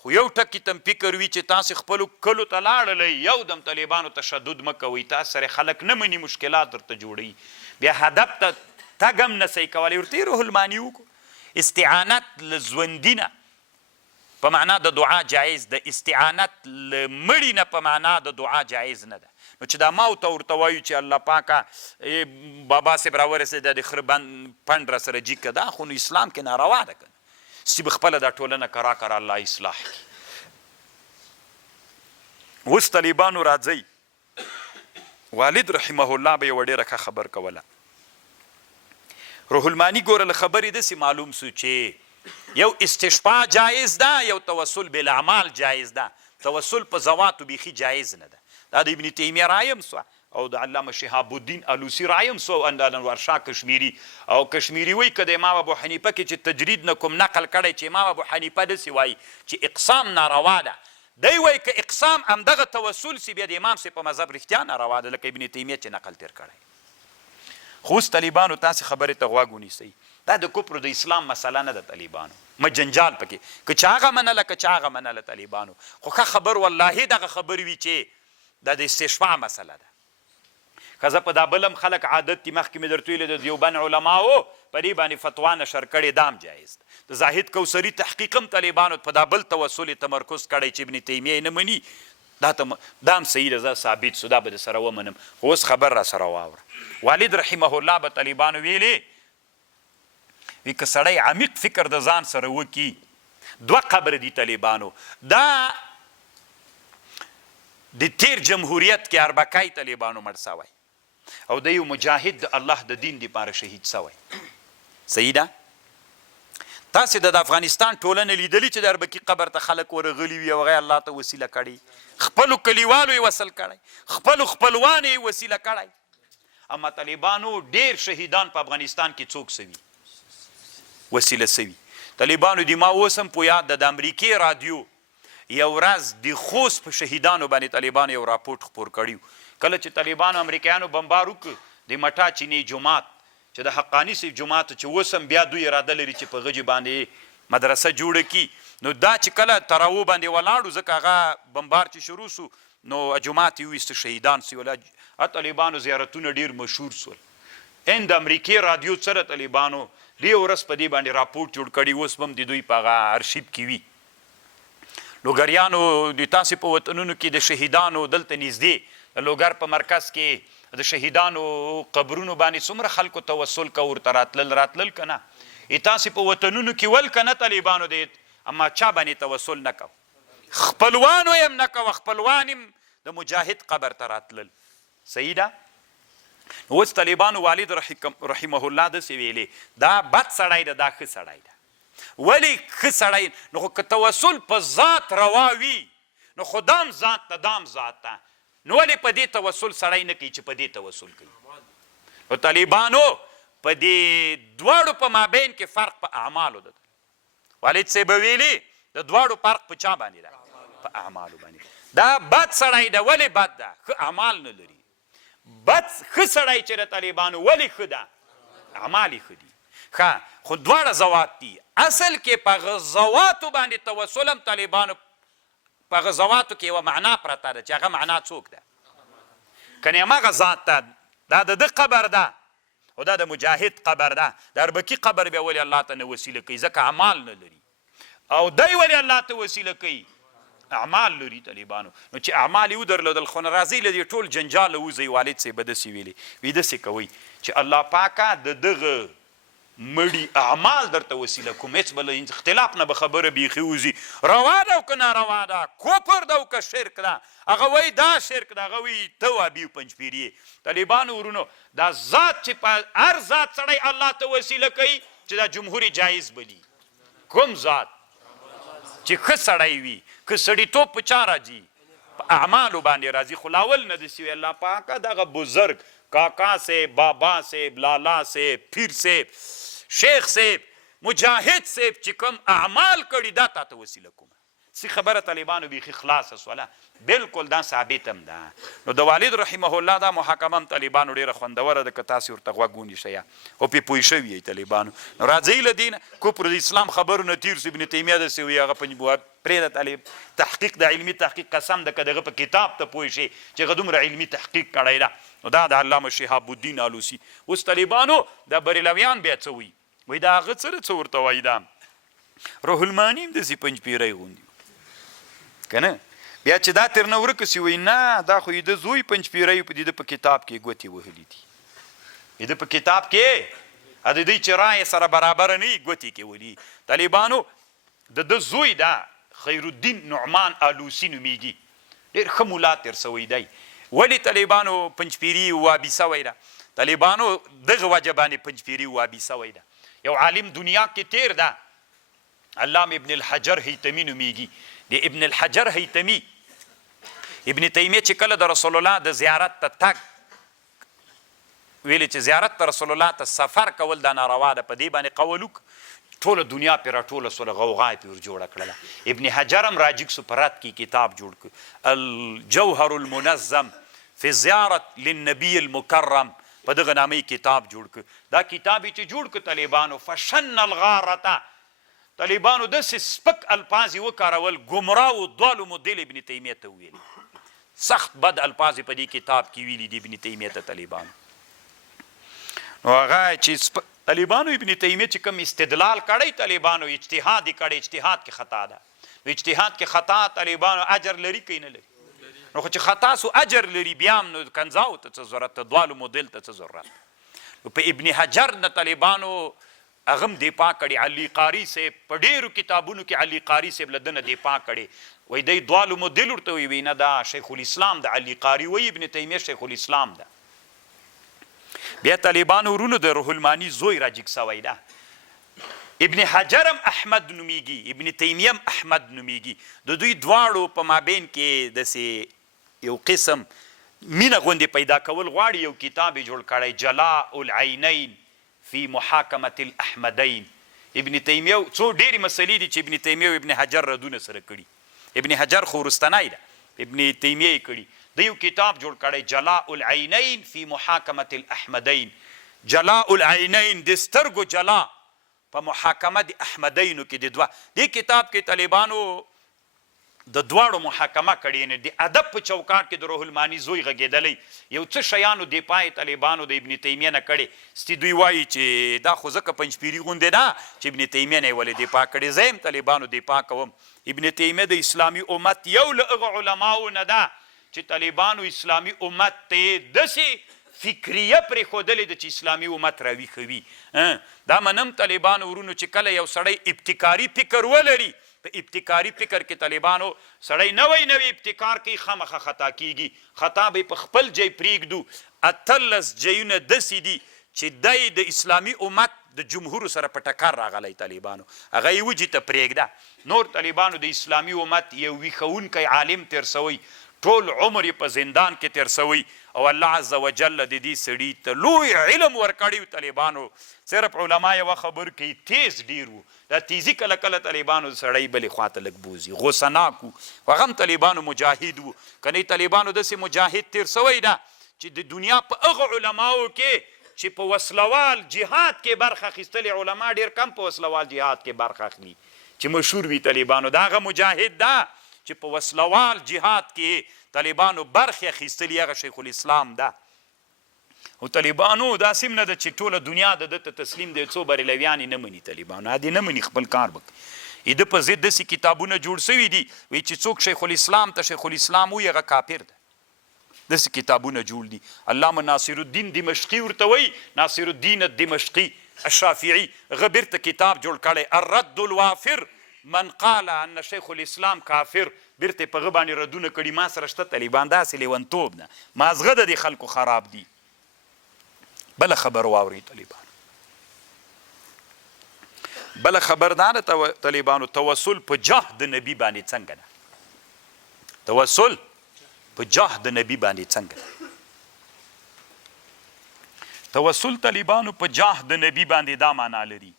خو یو ټکي تم فکر وي چې تاسې خپلو کلو ته لاړلی یو دم طالبانو تشدد مه کوئ تاسې سره خلک نه مني مشکلات درته جوړوي بیا هدف ته تګ هم نسئ کولی ورته یې روح الماني وکړو استعانت له ژوندي نه په معنا د دعا جایز ده استعانت له مړي نه په معنا د دعا جایز نه ده نو چې دا ما ورته وایو چې الله پاکه بابا صاحب راورسېده د خره پنډ را سره جیګ که دا خو نو اسلام کې ناروا ده که سی بخپله دا ټولنه کرا کرا الله اصلاح کړي اوس طالبانو راځئ والد رحمه الله به یوه ډېره ښه خبر کوله روح الماني ګوره له خبرې داسې معلوم سو چې یو استشفاء جایز ده یو توسل بالاعمال جایز ده توسل په ذواتو بیخي جایز نه ده دا د ابن تیمیه رایم سوه او د علامه شهاب الدین الوسی رایم سو د انور شاه کشمیري او کشمیري وایي که د امام ابو حنیفه کې چې تجرید نه کوم نقل کړی چې امام ابو حنیفه داسې وایي چې اقسام ناروا ده دی وایي که اقسام همدغه توسل سي بیا د امام صاحب په مذهب رښتیا ناروا ده لکه ابن تیمیه چې نقل تیر کړی خو اوس طالبانو تاسې خبرې ته غوږ ونیسئ دا د کفر د اسلام مسله نه ده طالبانو مجنجال پکې که چا هغه منله که چا هغه منله طالبانو خو ښه خبر والله دغه خبر وي چې دا د استشفاء مسله ده که زه په دا بل هم خلک عادت دي مخکې مې درته ویلې د دیوبند علماو په دې باندې فتوا نشر کړې دا هم جایز ده د زاهد کوثري تحقیق هم طالبانو په دا بل توسل یې تمرکز کړی چې ابن تیمیه یې نه مني دا هم صحیح ده زه ثابت سو دا به د سره ومنم خو اوس خبر را سره واوره والد رحمه الله به طالبانو ویلې وی که سړی عمیق فکر د ځان سره وکي دوه قبر دي طالبانو دا د تیر جمهوریت کې اربکای طالبانو مړ سوی او د یو مجاهد د الله د دین دپاره شهید سوی صحیح ده تاسې د افغانستان ټولنه لیدلي چې د اربکي قبر ته خلک ورغلي وي او هغه الله ته وسیله کړي خپلو کلیوالو یې وصل کړی خپلو خپلوانو یې وسیله کړی اما طالبانو ډېر شهیدان په افغانستان کې څوک سوي وسیله سوي طالبانو د ما اوس هم په یاد ده د امریکې رادیو یو ورځ د خوست په شهیدانو باندې طالبانو یو راپورټ خپور کړي کله چې طالبانو امریکایانو بمبار وکړ د مټا چینی جومات چې د حقاني صاحب جومات چې اوس هم بیا دوی اراده لري چې په غجې باندې مدرسه جوړه کړي نو دا چې کله تراو باندې ولاړو ځکه هغه بمبار چې شروع سو نو جومات یې ویسته شهیدان سي طالبانو زیارتونه ډېر مشهور سول د امریکې رادیو سره طالبانو دې ورځ په دې باندې راپورټ جوړ کړي اوس هم د دوی په هغه ارشیب کې وي لوګریانو د تاسې په وطنونو کې د شهیدانو دلته نږدې د لوګر په مرکز کې د شهیدانو قبرونو باندې څومره خلکو توسل کو ورته راتلل که نه تاسې په وطنونو کې ول که نه طالبانو د اما چا باندې توسل نه کو خپلوانو یې هم نه کوه خپلوان هم د مجاهد قبر ته راتلل صحیح ده اوس طالبانو والد رحمه الله داسې ویلې دا بد سړی ده دا ښه سړی ده ولې ښه سړی نو خو که توسل په ذات روا وي نو خو دام ذات ته دام ذات ته نو ولې په دې توسل سړی نه کوي چې په دې توسل کوي نو طالبانو په دې دواړو په مابین کې فرق په اعمالو ده والد صاحب ویلي د دواړو فرق په چا باندې ده په اعمالو باندې دا بد سړی ده ولې بد ده ښه اعمال نه لري بد ښه سړی چې د طالبانو ولې ښه ده اعمال یې ښه دي ښه خو دواړه ذوات دي اصل کې په غزواتو باندې توسل هم طالبانو په غزواتو کې یوه معنا پرته ده چې هغه معنا څوک ده کنې هماغه ذات ده دا د ده قبر ده او دا د مجاهد قبر ده د اربکي قبر بیا ولې الله ته نه وسیله کوي ځکه اعمال نه لري او دی ولې الله ته وسیله کوي اعمال لري طالبانو. نو چې اعمال یې ودرلودل خو نه راځئ له دې ټول جنجاله ووځئ. والد صاحب به داسې ویلې وي داسې کوئ چې الله پاکه د دغه مړي اعمال درته وسیله کوم، هېڅ به له اختلاف نه به خبره بیخي وځي. روا ده او که ناروا ده، کفر ده او که شرک ده. هغه وایي دا شرک ده، هغه وایي ته وابي پنجپیري یې. طالبانو ورونو دا ذات چې په هر ذات سړی الله ته وسیله کوي چې دا جمهور جایز بلي. کوم ذات چې ښه سړی وي، که سړیتوب په چا راځي؟ په اعمالو باندې راځي. خو لاول نه داسې وي الله پاکه دغه بزرګ کاکا صاحب، بابا صاحب، لالا صاحب، پیر صاحب، شیخ صاحب، مجاهد صاحب چې کوم اعمال کړي دا تا ته وسیله کومه. سی خبره طالبانو بیخي خلاصه سوله، بالکل دا ثابت هم ده. نو د والد رحمه الله دا محاکمه هم طالبانو ډېره خوندوره ده، که تاسې ورته غوږ ونیسئ او پرې پوه شوي یئ طالبانو. نو راځئ له دې نه کفر د اسلام خبرو نه تېر سو. ابن تیمیه داسې وایي هغه پرېږده طالب تحقیق د علمي تحقیق قسم ده که دغه په کتاب ته پوه شي چې هغه دومره علمي تحقیق کړی ده. نو دا د علامه شهاب الدین آلوسي. اوس طالبانو دا بریلویان بیا څه وایي؟ وایي دا هغه څه ورته وایي دا روح الماني هم داسې پنجپیری غوندي که نه. بیا چې دا تر نه ورکه سي وایي نه دا خو یې د زوی پنجپیری په د په کتاب کې ګوتې وهلي دي. د په کتاب کې د دوی چې رایې سره برابره نه وي ګوتې کې ولي. طالبانو د ده زوی دا خیرالدین نعمان آلوسي نومیږي، ډېر ښه ملا تېر سوی دی. ولې طالبانو پنجپیري وابي سوی ده؟ طالبانو دغه وجه باندې پنجپیري وابي سوی ده. یو عالم دنیا کې تیر ده علامه ابن الحجر هیتمي نومیږي. د ابن الحجر هیتمي ابن تیمیه چې کله د رسول الله د زیارت ته تګ ویلې چې زیارت ته رسول الله ته سفر کول دا ناروا ده، په دې باندې قول وکړه. ټوله دنیا پرې راټوله سوله، غوغا یې پرې جوړه کړله. ابن حجر هم راجګ سو په رد کې کتاب جوړ کړ، الجوهر المنظم فی زیارت للنبی المکرم، په دغه نامه کتاب جوړ کړ. دا کتاب چې جوړ کړ طالبانو فشن الغارته، طالبانو داسې سپک الفاظ یې وکارول، ګمراه و ضال مدل ابن تیمیه ته ویلي. سخت بد الفاظ په دې کتاب کې ویلي دي ابن تیمیه ته طالبانو. نو هغه چې طالبانو ابن تیمیه چې کوم استدلال کړی طالبانو اجتهاد یې کړی، اجتهاد کې خطا ده. نو اجتهاد کې خطا طالبانو اجر لري که نه لري؟ نو خو چې خطا سو اجر لري بیا هم نو کنځاو ته څه ضرورت ته، دوالو مدل ته څه ضرورت. نو په ابن حجر نه طالبانو هغه هم دفاع کړي. علي قاري صاحب په ډېرو کتابونو کې علي قاري صاحب له ده نه دفاع کړي. وایي دی دوالو مدل ورته وایي نه دا شیخ الاسلام د علي قاري وایي، ابن تیمیه شیخ الاسلام ده. بیا طالبانو ورونو د روح المانی زوی راجګ سوی ده. ابن حجر هم احمد نومیږي، ابن تیمیه هم احمد نومیږي. د دوی دواړو په مابین کې داسې یو قسم مینه غوندې پیدا کول غواړي. یو کتاب یې جوړ کړی جلاء العینین فی محاکمة الاحمدین. ابن تیمیه څو ډېرې مسلې دي چې ابن تیمیه او ابن حجر ردونه سره کړي. ابن حجر خو وروستنی ده، ابن تیمیه یې کړي. د یو کتاب جوړ کړی جلاء العینین فی محاکمة الاحمدین. جلاء العینین د سترګو جلا په محاکمه د احمدینو کې د دوه. دې کتاب کې طالبانو د دواړو محاکمه کړې نه د ادب په چوکاټ کې د روح المانی زوی غږېدلی. یو څه شیانو دفاع یې طالبانو د ابن تیمیه نه کړې. ستې دوی وایي چې دا خو ځکه پنجپیري غوندې ده چې ابن تیمیه نه یې ولې دفاع کړې. زه هم طالبانو دفاع کوم. ابن تیمیه د اسلامي امت یو له هغه علماو نه ده چې طالبانو اسلامي امت ته داسې فکریه پرېښودلې ده چې اسلامي امت راویښوي. دا منم طالبانو ورونو چې کله یو سړی ابتکاري فکر ولري، په ابتکاري فکر کې طالبانو سړی نوی ابتکار کوي، خامخا خطا کیږي. خطا به په خپل ځای پرېږدو. 18 ځایونه داسې دي چې دی د اسلامي امت د جمهور سره په ټکر راغلی طالبانو، هغه یې وجې ته پرېږده. نور طالبانو د اسلامي امت یو ویښوونکی عالم تېر سوی، ټول عمر یې په زندان کې تېر سوی، او الله عزوجل د دې سړي ته لوی علم ورکړی. طالبانو صرف علما یوه خبر کوي تیز ډېر وو. دا تیزي کله کله طالبانو سړی بلې خواته لږ بوځي، غوسناک وو. هغه هم طالبانو مجاهد وو. که نه طالبانو داسې مجاهد تېر سوی ده چې د دنیا په هغه علماو کې چې په وسلوال جهاد کې برخه اخیستلې، علما ډېر کم په وسلوال جهاد کې برخه اخلي چې مشهور وي طالبانو. دا هغه مجاهد ده چې په وسلوال جهاد کې طالبانو برخې اخیستلي، هغه شیخ الاسلام ده. او طالبانو داسې هم نه ده چې ټوله دنیا د ده ته تسلیم دی. څو بریلویان یې نه مني طالبانو، عادي نه مني، خپل کار وکړي. د په ضد داسې کتابونه جوړ سوي دي وایي چې څوک شیخ الاسلام ته شیخ الاسلام وایي هغه کافر ده. داسې کتابونه جوړ دي. علامه ناصر الدین دمشقي ورته وایي، ناصر الدین الدمشقي الشافعي، هغه بیرته کتاب جوړ کړی الرد الوافر من قال ان شیخ الاسلام کافر، بیرته په هغه باندې ردونه کړي. ما سره شته طالبان، داسې لیونتوب نه، مازغه د دې خلکو خراب دي. بله خبر واوري طالبان، بله خبر دا ده طالبانو، توسل په جاه د نبي باندې څنګه ده؟ توسل په جاه د نبي باندې څنګه ده؟ توسل طالبانو په جاه د نبي باندې دا معنا لري،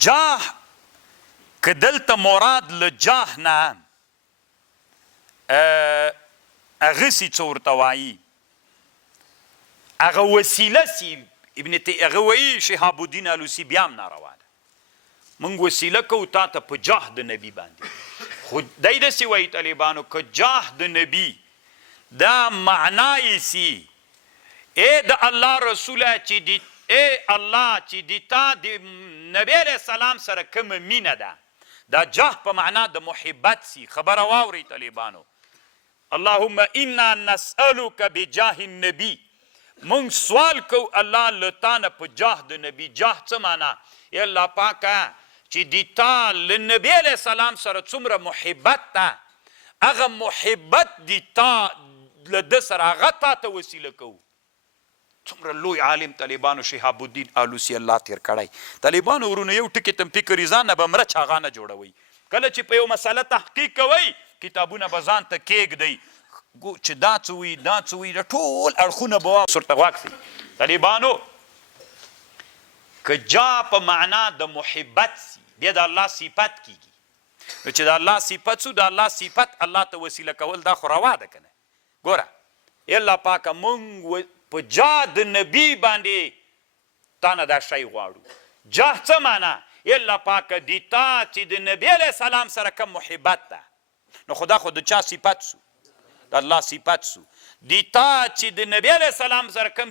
جاه که دلته مراد له جاه نه اغسی څه ورته وایي، هغه وسیله سی هغه وایي شهاب الدین الوسی بیا هم ناروا ده. موږ وسیله کوو تا ته په جاه د نبي باندې، خو دی داسې وایي طالبانو که جاه د نبي دا معنا یې سي ای د الله رسوله چې دی، ای الله چې دی تا د نبی علیه السلام سره کومه مینه ده، دا جاه په معنا د محبت سي. خبره واورئ طالبانو، اللهم انا نسألک بجاه النبی، مونږ سوال کو الله له تا نه په جاه د نبي. جاه څه معنا؟ ای الله پاکه چې دی تا له نبی علیه السلام سره څومره محبت ده، هغه محبت دی تا له ده سره هغه تا ته وسیله کوو. څومره لوی عالم طالبانو شهاب الدین الوسی الله تیر کړی. طالبانو ورونه یو ټکي تم فکر ځان نه به مرچ هغه نه جوړوئ. کله چې په یو مسله تحقیق کوئ کتابونه به ځان ته کېږدئ چې دا څه وي دا څه وي، د ټول اړخونه به ورته واکسي. طالبانو که جا په معنا د محبت سي بیا د الله صفت کیږي، نو چې د الله صفت سو، د الله صفت الله ته وسیله کول دا خو روا ده که نه؟ ګوره ای الله پاکه مونږ په جا د نبي باندې تا نه دا شی غواړو. جاه څه معنا؟ ای الله پاکه دی تا چې د نبي علیه السلام سره کم محبت ده، نو خدا خو د چا صفت سو؟ د الله صفت سو. دی تا چې د نبی علیه السلام سره کم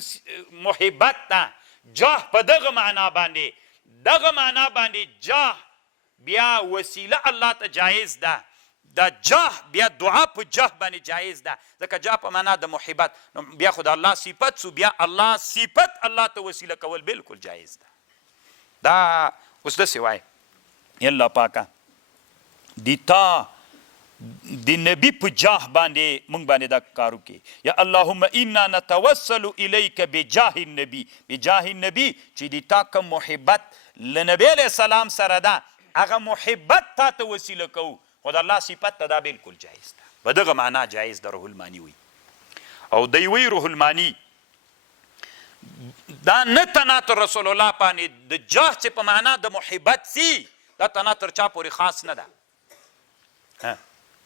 محبت ده، جاه په دغه معنا باندې، دغه معنا باندې جاه بیا وسیله الله ته جایز ده، دا جاه بیا دعا په جاه باندې جایز ده، ځکه جاه په معنا د محبت، نو بیا خو د الله صفت سو، بیا الله صفت الله ته وسیله کول بالکل جایز ده. دا اوس داسې وایي ای الله پاکه دی تا د نبی په جاه باندې مونږ باندې دا کار وکړي. یا اللهم انا نتوسل الیک بجاه النبی، بجاه النبی چې دی تا کوم محبت له نبی علیه السلام سره ده، هغه محبت تا ته وسیله کوو، خو د الله صفت ته دا بالکل جایز ده. په دغه معنا جایز ده. روح المانی وی او دی وی روح المانی دا نه تناتر رسول الله باندې د جاه چې په معنا د محبت سي، دا تناتر چا پورې خاص نه ده،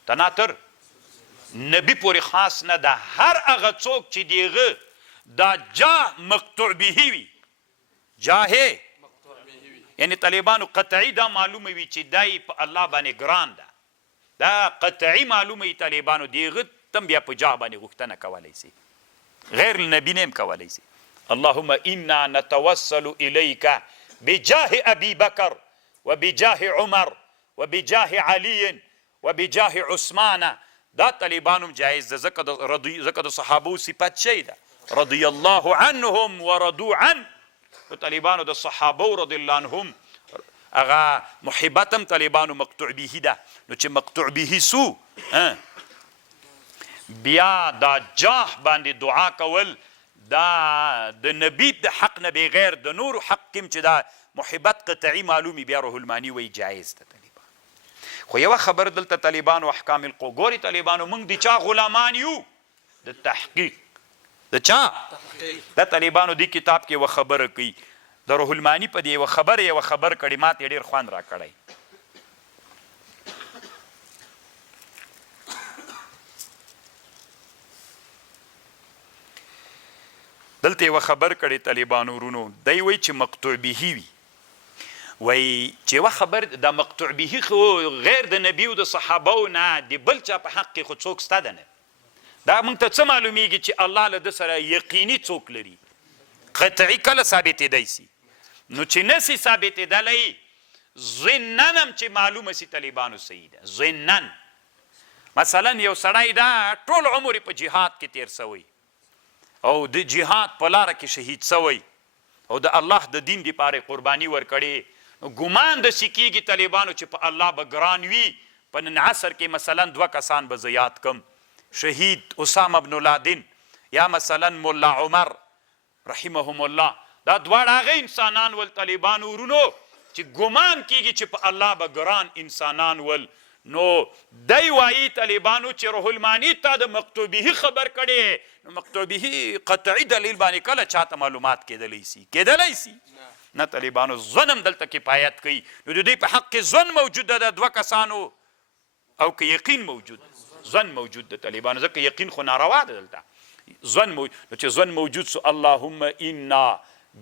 تناتر نبی پورې خاص نه ده. هر هغه څوک چې دیغه دا جاه مقطوع به وي، جاه یعنی طالبانو قطعی دا معلومه وي چې دای په الله باندې ګران ده، دا قطعی معلومه وي طالبانو، دیغه تم بیا په جاه باندې غوښتنه کولی سي، غیر النبی نیم کولی سي. اللهم انا نتوسل الیک بجاه ابي بکر وبجاه عمر وبجاه علی وبجاه عثمان. دا طالبانو جایز ده، ځکه د صحابو صفت شي ده، رضی الله عنهم ورضوا عنه. طالبانو د صحابو رضی الله عنهم هغه محبتم طالبانو مقطوع به ده، نو چې مقطوع به سو بیا دا جاه باندې دعا کول دا د نبی د حق نه بغیر د نور حق کم چې دا محبت قطعی معلومی، بیا روح المانی وی جایز ده. خو یوه خبر دلته طالبانو احکام القوګوري طالبانو موږ د چا غلامان یو؟ د تحقیق. د چا؟ د طالبانو دی کتاب کې یوه خبره کوي، د روح المانی په دې یوه خبر کړي، ما ته یې ډېر خوند را کړی. دلته یوه خبر کړي طالبانو ورونو، دی وایي چې مقطوع به وي، وای چې یوه خبر د مقطوع به خو غیر د نبي او د صحابو نه د بل چا په حق کې خو څوک سته ده نه. دا موږ ته څه معلومیږي چې الله له ده سره یقیني څوک لري، قطعي کله ثابتېدی سي. نو چې نسی ثابتېدلی ضمنن هم چې معلومه سي طالبانو صحیح ده ضمنن مثلا یو سړی دا ټول عمر په جهاد کې تیر سوی او د جهاد په لاره کې شهید سوی او د الله د دین دپاره قرباني ورکړې نو ګمان داسې کېږي طالبانو چې په الله به ګران وي په نن عصر کې مثلا 2 کسان به زه یاد کم شهید اسامه بن لادن یا مثلا ملا عمر رحمهم الله دا دواړه هغه انسانان ول طالبانو ورونو چې ګمان کېږي چې په الله به ګران انسانان ول نو دی وایي طالبانو چې روح المانی تا د مکتوبه خبر کړي نو مکتوبه قطعي دلیل باندې کله چاته معلومات کېدلی سي نه طالبانو ظن دلته کفایت کوي نو د دوی په حق کې ظن موجود ده د 2 کسانو او که یقین موجود ظن موجود ده طالبانو ځکه یقین خو ناروا ده دلته ظن موجود نو چې ظن موجود سو اللهم انا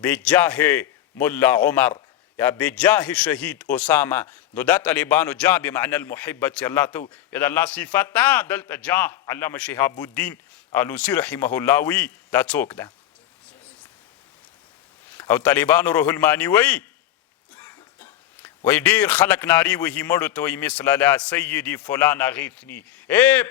بجاه ملا عمر یا بجاه شهید اسامه نو دا طالبانو جا بمعنى المحبه چې الله ته یا د الله صفت ده دلته جاه علامه شهاب الدین آلوسی رحمه الله وی دا څوک ده او طالبانو روح المانی وی ډیر خلق ناری وهي مړو ته وی مثل لا سیدی فلان اغیثنی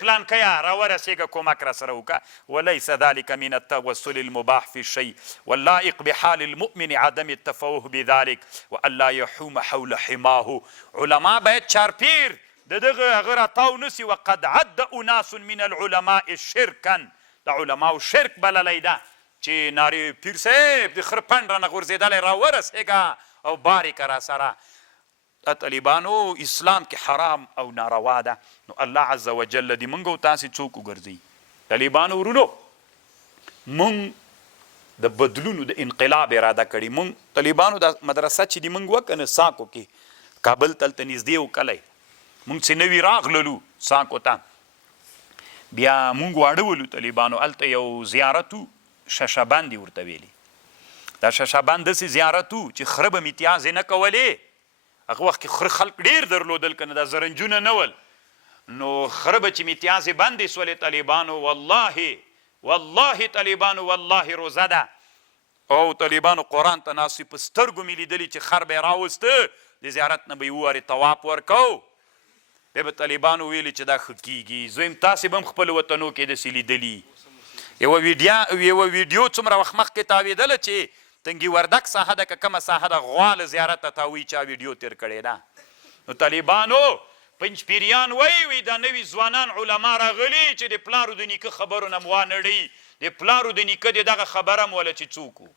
پلان کیا راورسېږه کومک را سره وکړه وليس ذلك من التوسل المباح في الشيء واللائق بحال المؤمن عدم التفوه بذلك والا يحوم حول حماه علما باید چارپیر د دغه هغه راتاو نسي وقد عد اناس من العلماء شرکا د علماو شرک بللی ده چې ناری پیر صاحب د خر پنډ رانه غورځېدلی راورسېږه او باریکه را سره طالبانو اسلام کې حرام او ناروا ده نو الله عز وجل دې موږ او تاسې څوک وګرځوي طالبانو ورونو موږ د بدلونو د انقلاب اراده کړې موږ طالبانو د مدرسه چې دې موږ وکړه ساکو کې کابل تلته نږدې وکلی موږ چې نوي راغللو ساکو ته بیا موږ واړولو طالبانو هلته یو زیارت و ششبندې ورته ویلي دا ششبند داسې زیارت و چې خره به متیازې نه کولې هغه وخت کې خره خلق ډېر درلودل که نه دا زرنجونه نه ول نو خره به چې متیازې بندې سولې طالبانو والله طالبانو والله روزه ده او طالبانو قرآن ته ناست په سترګو مې لیدلي چې خر به یې راوسته د زیارت نه به یې ووارې طواف ورکو بیا به طالبانو ویلي چې دا ښه کېږي زویم تاسې به هم خپلو وطنو کې داسې لیدلي یوه ویډیو څومره وخت مخکې تاوېدله چې تنګي وردک ساحه ده که کومه ساحه ده غوا له زیارت ته تاوي چا ویډیو تیر کړې ده نو طالبانو پنجپیریان وی دا نوي ځوانان علما راغلي چې د پلارو د نیکه خبرو نه وانړي د پلارو د نیکه د دغه خبره م وله چې څوک و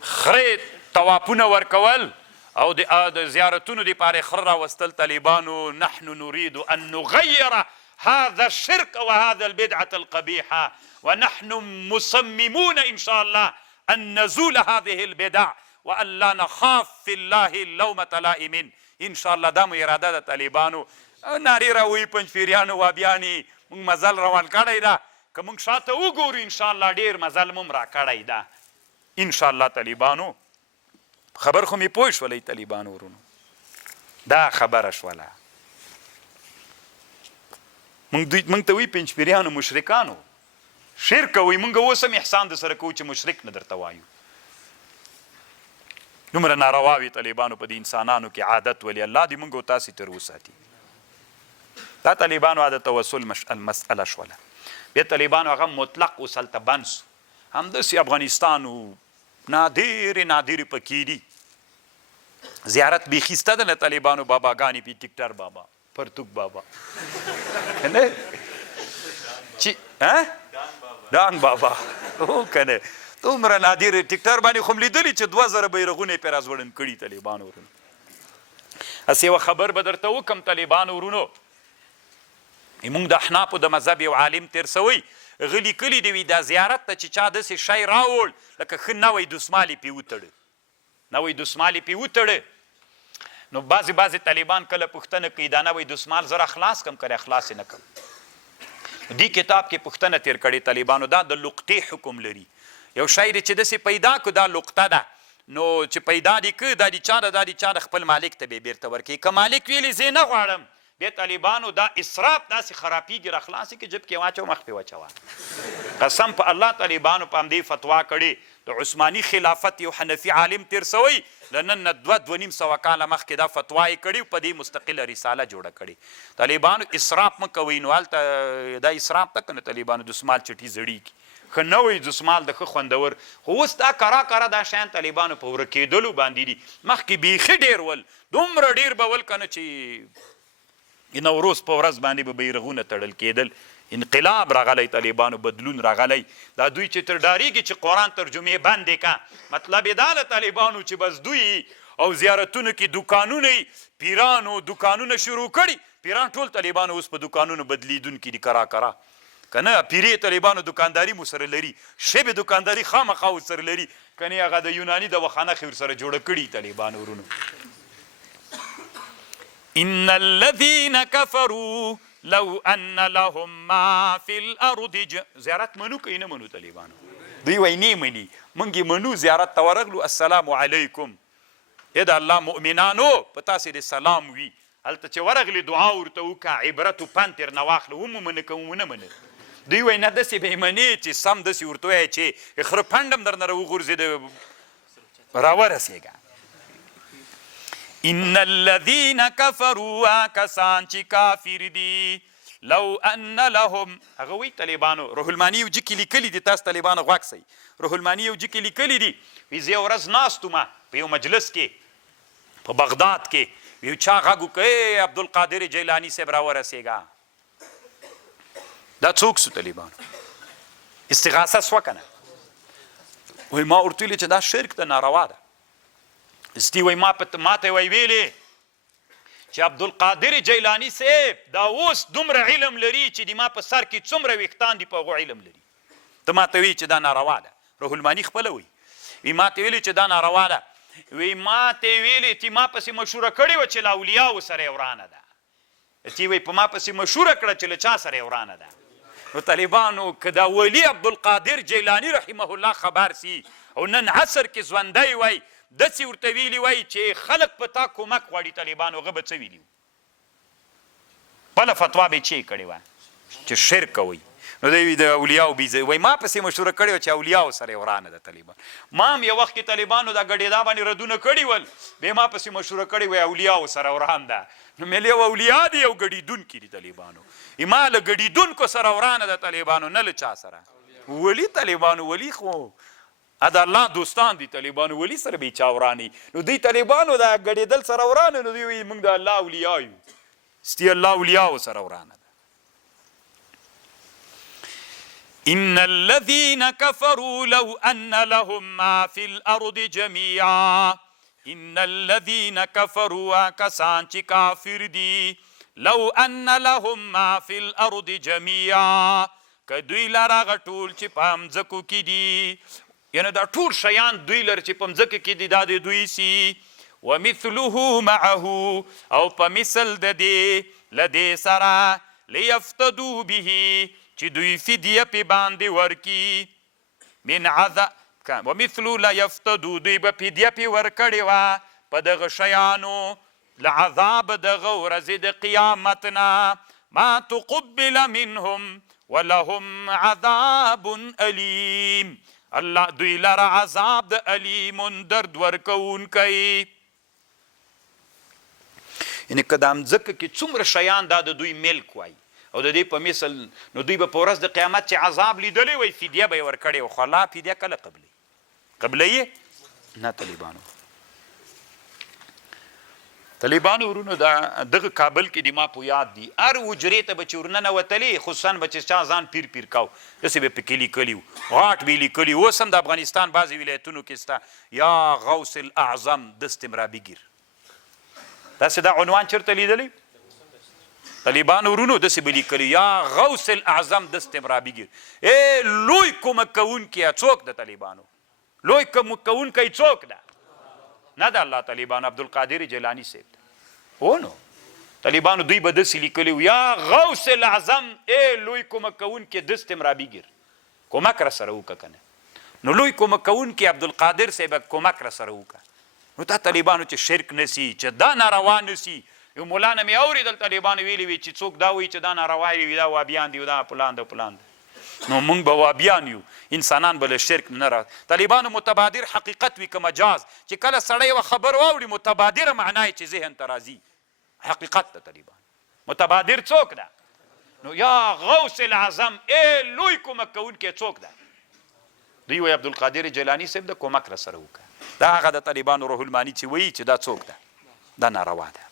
خرې طوافونه ورکول او د زیارتونو دپاره خره راوستل طالبانو نحن نريد ان نغیر هذا الشرك وهذا البدعة القبيحة ونحن مصممون إن شاء الله أن نزول هذه البدع وأن لا نخاف في الله اللومة لائم إن شاء الله دا مو اراده د طالبانو نارې راوي پنجپیریانو وابیانې موږ مزل روان کړی ده که موږ شاته وګورو ان شاء الله ډېر مزل مو را کړی ده ان شاء الله طالبانو خبر خو مې پوه شولی طالبانو ورونو دا خبره شوله موږ ته وی پنجپیریانو مشرکانو شرک کوئ موږ اوس هم احسان د سره کوو چې مشرک نه درته وایو دومره ناروا وي طالبانو په دې انسانانو کې عادت ولي الله دې موږ او تاسې تر وساتي دا طالبانو د توسل مسأله شوله بیا طالبانو هغه مطلق اوس هلته بند سو همداسې افغانستان و نادرې پکې دي زیارت بیخي سته ده له طالبانو باباګانې پې ټکټر بابا پرتوک بابا دان بابا او کنه دومره نادر ټکټر باندې خو م لیدلي چې 2000 بیرغونه یې پرې راځوړند کړي طالبانو ورونو هسې یوه خبر به درته وکړم طالبانو ورونو موږ د احنافو د مذهب یو عالم تیر سوی هغه لیکلي دي وي دا زیارت ته چې چا داسې شی راوړ لکه ښه نوی دسمال یې پې وتړه نو بعضې طالبان کله پوښتنه کوي دا نوی دسمال زه خلاص کم که خلاص نه کم دې کتاب کې پوښتنه تیر کړې طالبانو دا د لقطې حکم لري یو شی دی چې داسې پیدا کړو دا لقطه ده نو چې پیدا دې که دا د چا د خپل مالک ته به یې بېرته ورکوي که مالک ویلي زه نه غواړم د طالبانو دا اسراف داسې خرابېږي را خلاصې کې جب کې واچو مخ پې واچوه قسم په الله طالبانو په همدې فتوا کړې د عثماني خلافت یو حنفي عالم تیر سوی له نن نه 2.5 کاله مخکې دا فتوا یې کړې په دې مستقله رساله جوړه کړې طالبانو اسراف مه کوئ نو هلته دا اسراف ته که نه طالبانو دسمال چټي زړېږي ښه نه وی دسمال د ښه خوندور خو اوس دا کرا دا شیان طالبانو په ورکېدلو باندې دي مخکې بیخي ډېر ول دومره ډېر به ول که نه چې نوروز په ورځ باندې به بیرغونه تړل کېدل انقلاب راغلی طالبانو بدلون راغلی دا دوی چې تر ډارېږي چې قرآن ترجمې بندې که مطلب یې دا له طالبانو چې بس دوی او زیارتونو کې دوکانونه پیرانو دوکانونه شروع کړي پیران ټول طالبانو اوس په دوکانونو بدلیدونکي دي کرا که نه پیرې طالبانو دوکانداري مو سره لري شبې دوکانداري خامخا ورسره لري که نه هغه د یوناني د وخانخې ورسره جوړه کړي طالبانو ورونو ان الذين كفروا لو ان لهم ما في الارض زیارت منو که نه منو طالبانو دوی وایي نه مني موږ یې منو زیارت ته ورغلو السلام علیکم ای د الله مؤمنانو په تاسې د سلام وي هلته چې ورغلې دعا ورته وکړه عبرت و پند ترې نه واخله ومومنه که ونه منه دوی وایي نه داسې به یې منې چې سم داسې ورته وایي چې خره پنډ هم درنه راوغورځېده راورسېږه ان الذین کفروا کسان چې کافر دي لو ان لهم هغه وایي طالبانو روح الماني یو جکې لیکلي دي تاسو طالبانو غوږ سئ روح الماني یو جکې لیکلي دي وایي زه یو ورځ ناست وم په یو مجلس کې په بغداد کې ویو چا غږ وکړ عبدالقادر جیلاني صاحب راورسېږه دا څوک سو طالبانو استغاثه سوه که نه وایي ما ورته ویلې چې دا شرک ده ناروا ده استي وایي ما ته وایي ویلې چې عبدالقادر جیلاني صاحب دا اوس دومره علم لري چې د ما په سر کې څومره ویښتان دي په هغو علم لري ته ما ته وایي چې دا ناروا ده روح الماني خپله وایي ما ته ویلې چې دا ناروا ده وی ما ته ویلې چې ما پسې مشوره کړې وه چې له اولیاو سره یې ورانه ده چې وایي په ما پسې مشوره کړه چې له چا سره یې ورانه ده نو طالبانو که دا ولی عبدالقادر جیلاني رحمه الله خبر سي او نن عصر کې ژوندی وای داسې ورته ویلي وای چې خلک په تا کومک غواړي طالبانو هغه به څه ویلي بله فتوا به یې چی کړې وه چې شرک کوئ نو دی د اولیاو بیزه وای ما پسې مشوره کړې وه چې اولیاو سره یې ورانه ده طالبان ما هم یو وخت کې طالبانو دا ګډېدا باندې ردونه کړي ول بیا ما پسې مشوره کړې وای اولیاو سره وران ده نو مې یو اولیا دي یو ګډېدونکي دي طالبانو ما له ګډېدونکو سره ورانه ده طالبانو نه له چا سره ولی طالبانو ولی خو دا الله دوستان دي طالبانو ولی سره به چا وراني نو دوی طالبانو دا ګډېدل سره ورانه نو دوی وایي موږ د الله اولیا یو ستی الله اولیاو سره ورانه ده ان الذين كفروا لو ان لهم ما في الارض جميعا ان الذين كفروا کسان چې کافر دي لو ان لهم ما في الارض جميعا که دوی لره هغه ټول چې په مځکو کې دي یعنې دا ټول شیان دوی لره چې په مځکه کې دي دا د دوی سي ومثله معه او په مثل د دې له دې سره لیفتدو به چې دوی فدیه پې باندې ورکي من عذاب ومثلو لا یفتدو دوی به فدیه پې ورکړې وه په دغه شیانو له عذاب دغه ورځې د قیامت نه ما تقبل منهم ولهم عذاب علیم الله دوی لره عذاب د علیم درد ورکوونکی یعنې که دا مځکه کې څومره شیان دا د دوی ملک وای او د دې په مثل نو دوی به په ورځ د قیامت چې عذاب لیدلی وای فدیه به یې ورکړې وه خو الله فدیه کله قبلوي نه طالبانو ورونو دغه کابل کې د ما په یاد دي هر حجرې ته به چې ورننوتلې خصوصا به چې چا ځان پیر کاو داسې به پکې لیکلي وو غاټ به یې لیکلي اوس هم د افغانستان بعضې ولایتونو کې سته یا غوث الاعظم دست مرابیګیر داسې دا عنوان چېرته لیدلی طالبانو ورونو داسې به لیکلي یا غوث الاعظم دست مرابیګیر ای لوی کومک کوونکی څوک د طالبانو لوی کومک کوونکی څوک ده نه د الله طالبانو عبدالقادر جیلاني صاحب هو نو طالبانو دوی به داسې لیکلي وو یا غوث الاعظم ای لوی کومک کوونکی دست مرابیګیر کومک را سره وکړه که نه نو لوی کومک کوونکی عبدالقادر صاحب کومک را سره وکړه نو دا طالبانو چې شرک نسی چې دا ناروا نسی یو مولا نه مې اورېدل طالبانو ویلي وي چې څوک دا وایي چې دا ناروا وي دا وابیان دي دا فلان ده فلان ده نو موږ به وابیان یو انسانان به له شرک نه را طالبانو متبادر حقیقت وي که مجاز چې کله سړی یوه خبر واوري متبادره معنا یې چې ذهن ته راځي حقیقت ده طالبان متبادر څوک ده نو یا غوث العظم ای لوی کومک کوونکی څوک ده دوی وایي عبدالقادر جیلاني صاحب د کومک را سره وکړه دا هغه د طالبانو روح الماني چې وایي چې دا څوک ده دا ناروا ده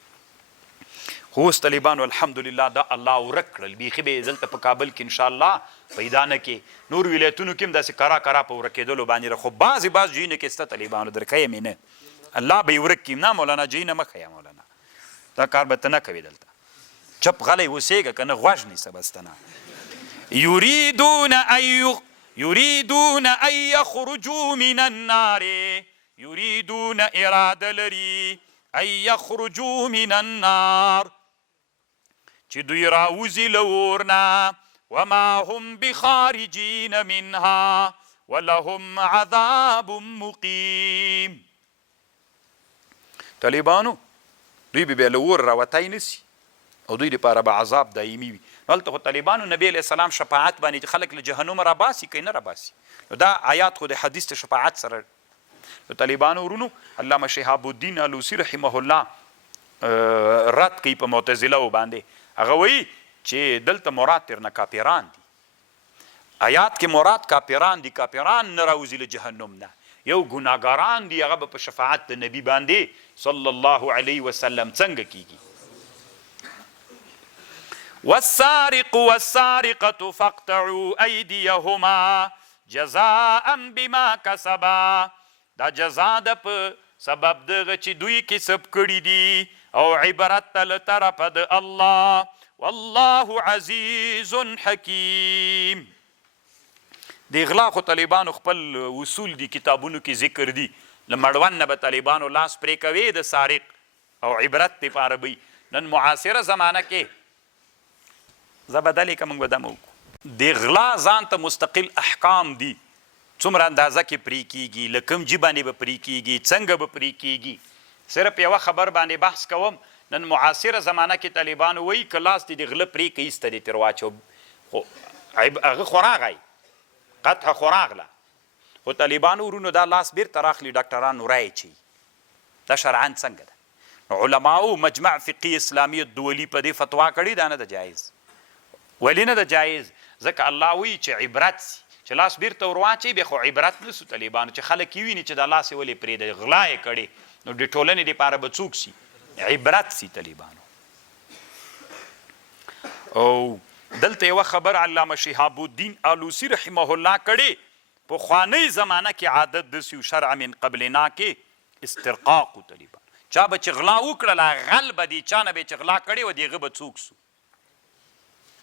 خو اوس طالبانو الحمدلله دا الله ورک کړل بیخي به یې دلته په کابل کې انشاءالله پیدا نه کې نور ولایتونو کې هم داسې کرا کرا په ورکېدلو باندې خو بعضې بعض ځایونو کې سته طالبانو درښیم یې نه الله به یې ورک کړي نه مولانا ځایونه مه ښیه مولانا دا کار به ته نه کوې دلته چپ غلی اوسېږه که نه غوږ نیسه بس ته نه یریدون ان یخرجوا من النار یریدون اراده لري ان یخرجوا من النار چې دوی راوځي له اور نه وما هم بخارجین منها ولهم عذاب مقیم طالبانو دوی به بیا له اور راوتی نسي او دوی دپاره به عذاب دایمي وي نو هلته خو طالبانو نبی علیه السلام شفاعت باندې چې خلک له جهنم راباسي که نه راباسي نو دا آیات خو د حدیث د شفاعت سره نو طالبانو ورونو علامه شهاب الدین الوسی رحمه الله رد کوي په معتزله باندې هغه وایي چې دلته مراد ترنه کافران دي آیات کې مراد کافران دي کافران نه راوځي له جهنم نه یو ګناهګاران دي هغه به په شفاعت د نبي باندې صلی الله علیه وسلم څنګه کیږي والسارق والسارقة فاقطعوا أيديهما جزاء بما كسبا دا جزا ده په سبب دغه چې دوی کسب کړي دي او عبرت له طرفه د الله والله عزیز حکیم د اغلا خو طالبانو خپل اصول دي کتابونو کې ذکر دي له مړوند نه به طالبانو لاس پرې کوي د سارق او عبرت دپاره به نن معاصره زمانه کې زه بدلې که موږ به دمه وکړو د غلا ځان ته مستقل احکام دي څومره اندازه کې پرې کیږي له کوم جي باندې به پرې کیږي څنګه به پرې کیږي صرف یوه خبر باندې بحث کوم نن معاصره زمانه کې طالبانو وایي که لاس دې د غله پرې که ایسته دې ترې واچو خو هغه خو راغی قطعه خو راغله خو طالبانو ورونو دا لاس بیرته راخلي ډاکټرانو رایې چي دا شرعاً څنګه ده علماو مجمع فقهي اسلامي دولي په دې فتوا کړې دا نه ده جایز ولې نه ده جایز ځکه الله وایي چې عبرت سي چې لاس بیرته ور واچوي بیا خو عبرت نه سو طالبانو چې خلک یې ویني چې دا لاس یې ولې پرېږدی غلا یې کړې نو د ټولنې دپاره به څوک سي عبرت سي طالبانو او دلته یوه خبر علامه شهاب الدین الوسی رحمه الله کړې پخوانۍ زمانه کې عادت داسې شرع من قبلنا کې استرقاق طالبان چا به چې غلا وکړله غل به دې چا نه به چې غلا کړې وه د هغه به څوک سو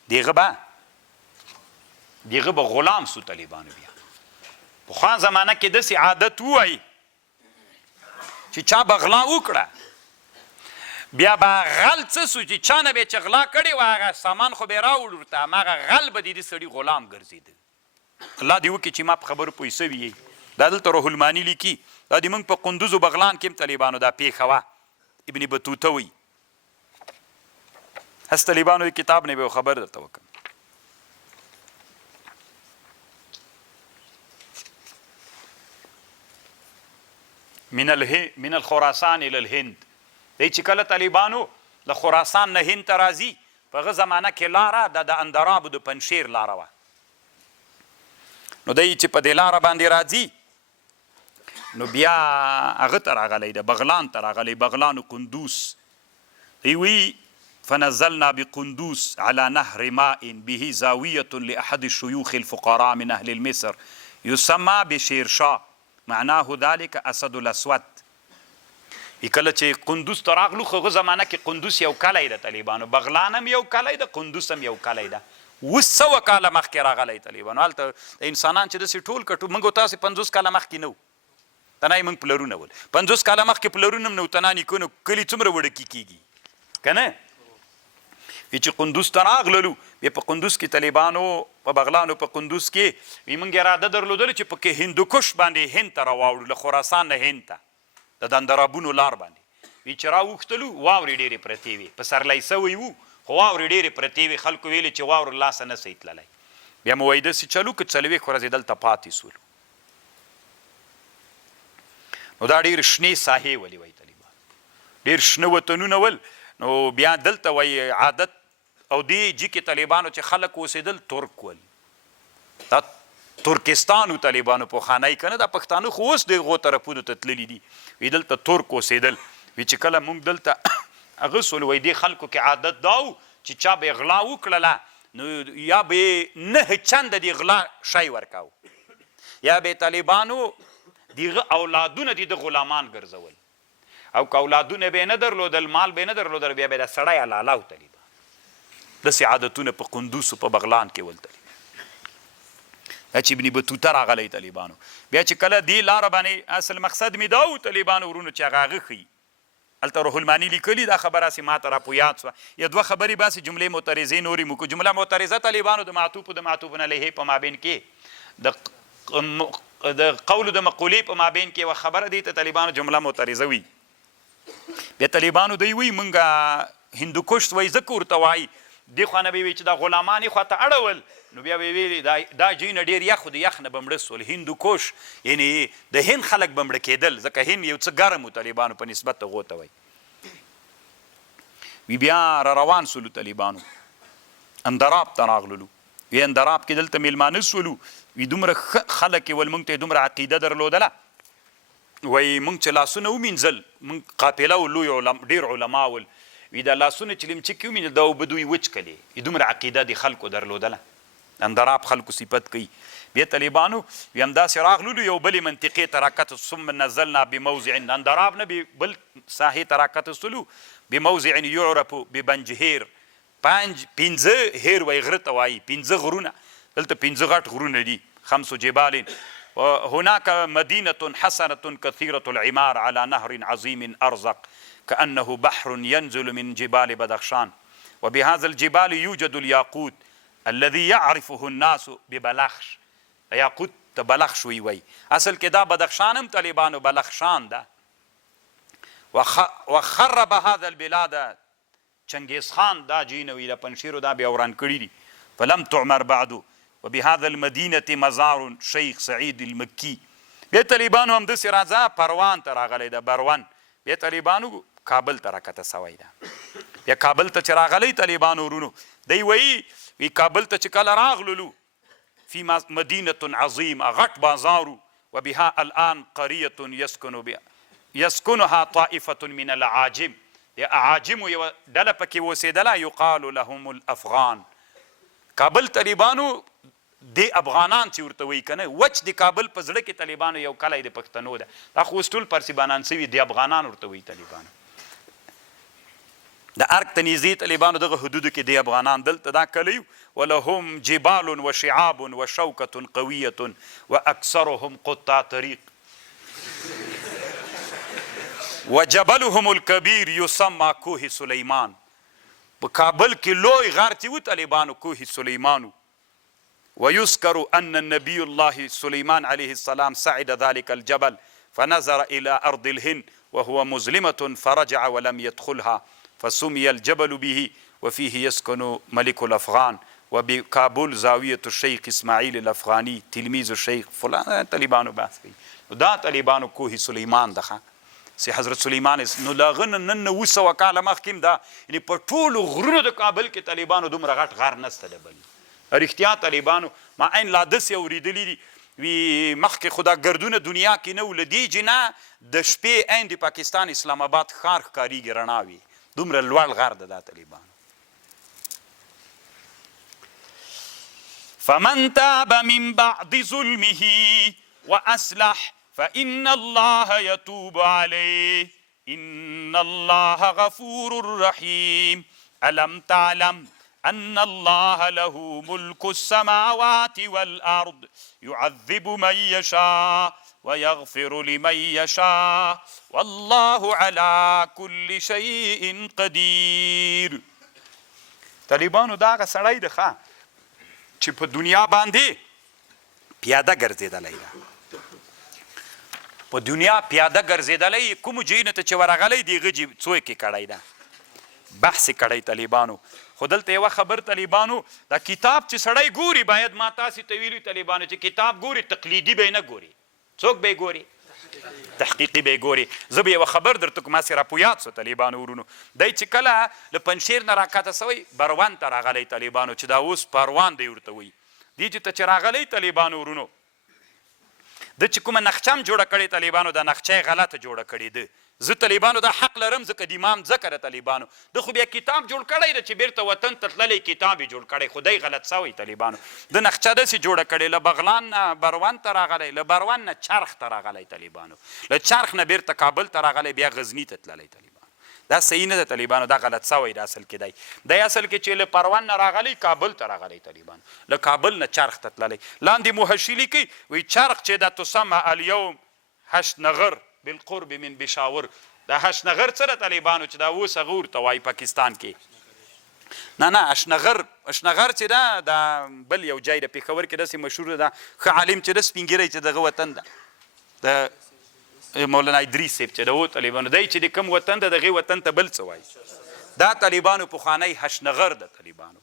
د هغه به غلام سو طالبانو بیا پخوا زمانه کې داسې عادت ووایي چې چا به غلا وکړه بیا به غل څه سو چې چا نه به چې غلا کړې وه هغه سامان خو به یې راوړ ورته هماغه غل به د دې سړي غلام ګرځېده الله دې وکړي چې ما په خبرو پوه سوي یې دا دلته روح الماني لیکي دا د موږ په قندوز و بغلان کې هم طالبانو دا پیښه وه ابن بطوطه وایي هست طالبانو د کتاب نه به خبر درته وکړم من الخراسان الى الهند دی چې کله طالبانو له خراسان نه هند ته راځي په هغه زمانه کې لاره د اندرابو د پنشیر لاره وه نو دی چې په دې لاره باندې راځي نو بیا هغه ته راغلی ده بغلان ته راغلی بغلان و قندوز دی وی فنزلنا بقندوز على نهر ماء به زاوية لأحد الشيوخ الفقراء من أهل المصر يسمى بشيرشاه معناه ذلك اسد الاسود کله چې قندوز ته راغلو خو هغه زمانه کې قندوز یو کلی ده طالبانو بغلان هم یو کلی ده قندوز هم یو کلی ده 200 کاله مخکې راغلی طالبانو هلته انسانان چې داسې ټول کټو موږ تاسې 50 کاله مخکې نه وو تنه یې موږ پلرونه ول 50 کاله مخکې پلرونه هم نه وو تنه نیکونه کلي څومره وړکي کېږي که نه چې قندوز ته راغللو بیا په قندوز کې طالبانو په بغلانو په قندوز کې موږ اراده درلودله چې پکې هندوکش باندې هند ته راواوړو له خراسان نه هند ته د اندرابونو لار باندې وی چې راوښتلو واورې ډېرې پرتې وې په سرلی سوی وو خو واورې ډېرې پرتې وې خلکو ویلې چې واور له لاسه نه صحیح تللی بیا مو وایي داسې چلو که 4 ورځې دلته پاتې سولو نو دا ډېر شنې ساحې ولې وایي طالبان ډېر شنه وطنونه ول نو بیا دلته وایي عادت او دې جي کې طالبانو چې خلک اوسېدل ترک ول دا ترکستان و طالبانو پخوانی که نه دا پښتانه خو اوس دغو طرفونو ته تللي دي وی دلته ترک اوسېدل وی چې کله موږ دلته هغه سولو وایي دې خلکو کې عادت دا و چې چا به غلا وکړله نو یا به 9 چنده د غلا شی ورکاو یا به طالبانو دغه اولادونه دي د غلامان ګرځول او که اولادونه به نه درلودل مال به نه درلودل بیا به د سړی حلالاو طالبان داسې عادتونه په قندوز په بغلان کې ول طالبان دا چې ابن بطوطه راغلی طالبانو بیا چې کله دې لاره باندې اصل مقصد مې دا و طالبانو ورونو چې هغه ښیي هلته روح المانی لیکلي دا خبره هسې ما ته را په یاد شوه یا 2 خبرې باسې جملې معترضې نورې مو جمله معترضه طالبانو د معطوف د معطوف علیه په مابین کې د قول د مقولې په مابین کې یوه خبره دی ته طالبانو جمله معترضه وي بیا طالبانو دوی وایي مونږ هندوکش وایي ځکه ورته وایي دې خوا نه به وي چې دا غلامان یې خواته اړول نو بیا به ویلي دا جوی نه ډېر یخ و د یخ نه به مړه سول هندوکش یعنې د هند خلک به مړه کېدل ځکه هند یو څه ګرم و طالبانو په نسبت هغو ته وایي وی بیا را روان سولو طالبانو اندراب ته راغللو وی اندراب کې دلته میلمانه سولو وی دومره خلک یې ول موږ ته یې دومره عقیده درلودله وایي موږ چې لاسونه ومینځل موږ قافله و لوی ډېر علما ول وی دا لاسونه چې لیمچکې ومینځل دا اوبه دوی وچکلې دومره عقیده د خلکو درلودله اندراب خلکو صفت کوي بیا طالبانو وی همداسې راغللو یو بلې منطقې ته راکته ثم نزلنا بموضع اندراب نه بل ساحې ته راکته سولو بموضع یعرف ببنجهیر 5 هیر وایي غره ته وایي 5 غرونه دلته 5 غټ غرونه دي 5 جبال هناك مدينة حسنة كثيرة العمار على نهر عظيم أرزق كأنه بحر ينزل من جبال بدخشان وبهذا الجبال يوجد الياقوت الذي يعرفه الناس ببلخش یاقوت ته بلخش وی اصل کې دا بدخشان هم طالبانو بلخشان ده وخرب هذا البلاد چنگیز خان دا جینوی دا پنشیرو دا بیا وران کړي دي فلم تعمر بعد وبهذا المدينة مزار شیخ سعید المکی بیا طالبانو هم داسې راځه پروان ته راغلی ده بروان بیا طالبانو کابل ته راکته سوی ده بیا کابل ته چې راغلی طالبانو ورونو دی وایي وی کابل ته چې کله راغللو فی مدینة عظیم غټ بازارو وبها الان قریة یسکنها طائفة من العاجم یا اعاجمو یوه ډله پکې اوسېدله یقال لهم الافغان کابل طالبانو د افغانان چې ورته وایي که نه وچ د کابل په زړه کې طالبانو یو کلی د پښتنو ده دا خو اوس ټول پرسیبانان سوي د افغانان ورته وایي طالبانو د ارګ ته نږدې طالبانو دغه حدودو کې د افغانان دلته دا کلی ولهم جبال وشعاب وشوکة قویة واکثرهم قطاع طریق وجبلهم الكبير يسمى کوه سلیمان په کابل کې لوی غار چې و طالبانو کوه سلیمانو ويذكر ان النبي الله سليمان عليه السلام صعد ذلك الجبل فنظر الى ارض الهند وهو مظلمة فرجع ولم يدخلها فسمي الجبل به وفيه يسكن ملك الافغان وبكابل زاوية الشيخ اسماعيل الافغاني تلميذ الشيخ فلان طالبانو بحث کوي دا طالبانو کوه سلیمان دغه سي حضرت سلیمان نو لاغه نن 900 کاله مخکې دا یعنی په ټولو غرونو د کابل کې طالبانو دومره غټ غار نسته ده بل رښتیا طالبانو ما عین لا داسې اورېدلي دي وی مخکې خو دا ګردونه دنیا کې نه و له دې جنه د شپې عین د پاکستان اسلام آباد ښار ښکارېږي رڼا وي دومره لوړ غر ده دا طالبانو فمن تاب من بعد ظلمه واصلح فإن الله يتوب عليه إن الله غفور رحيم ألم تعلم أن الله له ملك السماوات والأرض يعذب من يشاء ويغفر لمن يشاء والله على كل شيء قدير طالبانو دا هغه سړی ده ښه چې په دنیا باندې پیاده ګرځېدلی ده په دنیا پیاده ګرځېدلی کومو ځایونو ته چې ورغلی د هغه څو یې کړی ده بحث یې کړی طالبانو. خو دلته یوه خبر طالبانو دا کتاب چې سړی ګوري باید ما تاسې ته ویلي طالبانو چې کتاب ګوري تقلیدي به یې نه ګوري. څوک به یې ګوري؟ تحقیقي به یې ګوري. زه به یوه خبر درته کوم هسې راپویات سو طالبانو ورونو. دی چې کله له پنجشیر نه راکښته سوی بروان ته راغلی طالبانو چې دا اوس پروان دی ورته وایي. دې چې ته چې راغلی طالبانو ورونو د چې کومه نقشه هم جوړه کړې طالبانو دا نقشه یې غلطه جوړه کړې ده. زه طالبانو دا حق لرم ځکه د امام ځکه د طالبانو ده خو بیا کتاب جوړ کړی ده چې بیرته وطن ته تللی کتاب یې جوړ کړی خو دی غلط سوی طالبانو. د نقشه داسې جوړه کړې له بغلان نه بروان ته راغلی له بروان نه چرخ ته راغلی طالبانو له چرخ نه بیرته کابل ته راغلی بیا غزني ته تللی طالبانو. دا صحیح نه ده طالبانو دا غلط سوی ده اصل کې دی اصل کې چې له پروان نه راغلی کابل ته راغلی طالبانو له کابل نه چرخ ته تللی. لاندې محشي لیکي وایي چرخ چې دا تسمع اليوم هشنغر بالقرب من بشاور. دا هشنغر څه ده طالبانو چې دا اوس هغه ورته وایي پاکستان کې. نه اشنغر چې ده دا بل یو ځای د پېښور کې داسې مشهور ده ښه عالم چې ده سپین ږیری چې دغه وطن ده د مولانا ادریس صاحب چې د و طالبانو دی چې د کوم وطن ده دغې وطن ته بل څه وایي. دا طالبانو پخوانی هشنغر ده طالبانو.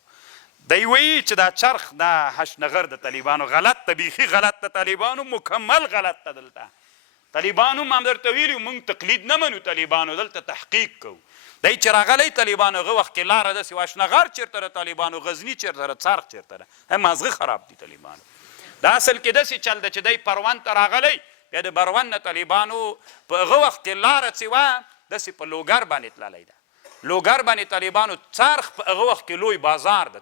دی وایي چې دا چرخ دا هشنغر ده طالبانو غلط ده بیخي غلط ده طالبانو مکمل غلط ده. دلته طالبانو هم درته ویلي مونږ تقلید نه منو طالبانو دلته تحقیق کوو. دی چې راغلی طالبانو هغه وخت کې لاره داسې وه اشنغر چېرته ده طالبانو غزني چېرته ده څرخ چېرته ده مازغه خراب دي طالبانو. دا اصل کې داسې چل ده چې دی پروان ته راغلی بیا د بروان نه طالبانو په هغه وخت کې لاره چې وه داسې په لوګر باندې تللی ده. لوګر باندې طالبانو څرخ په هغه وخت کې لوی بازار ده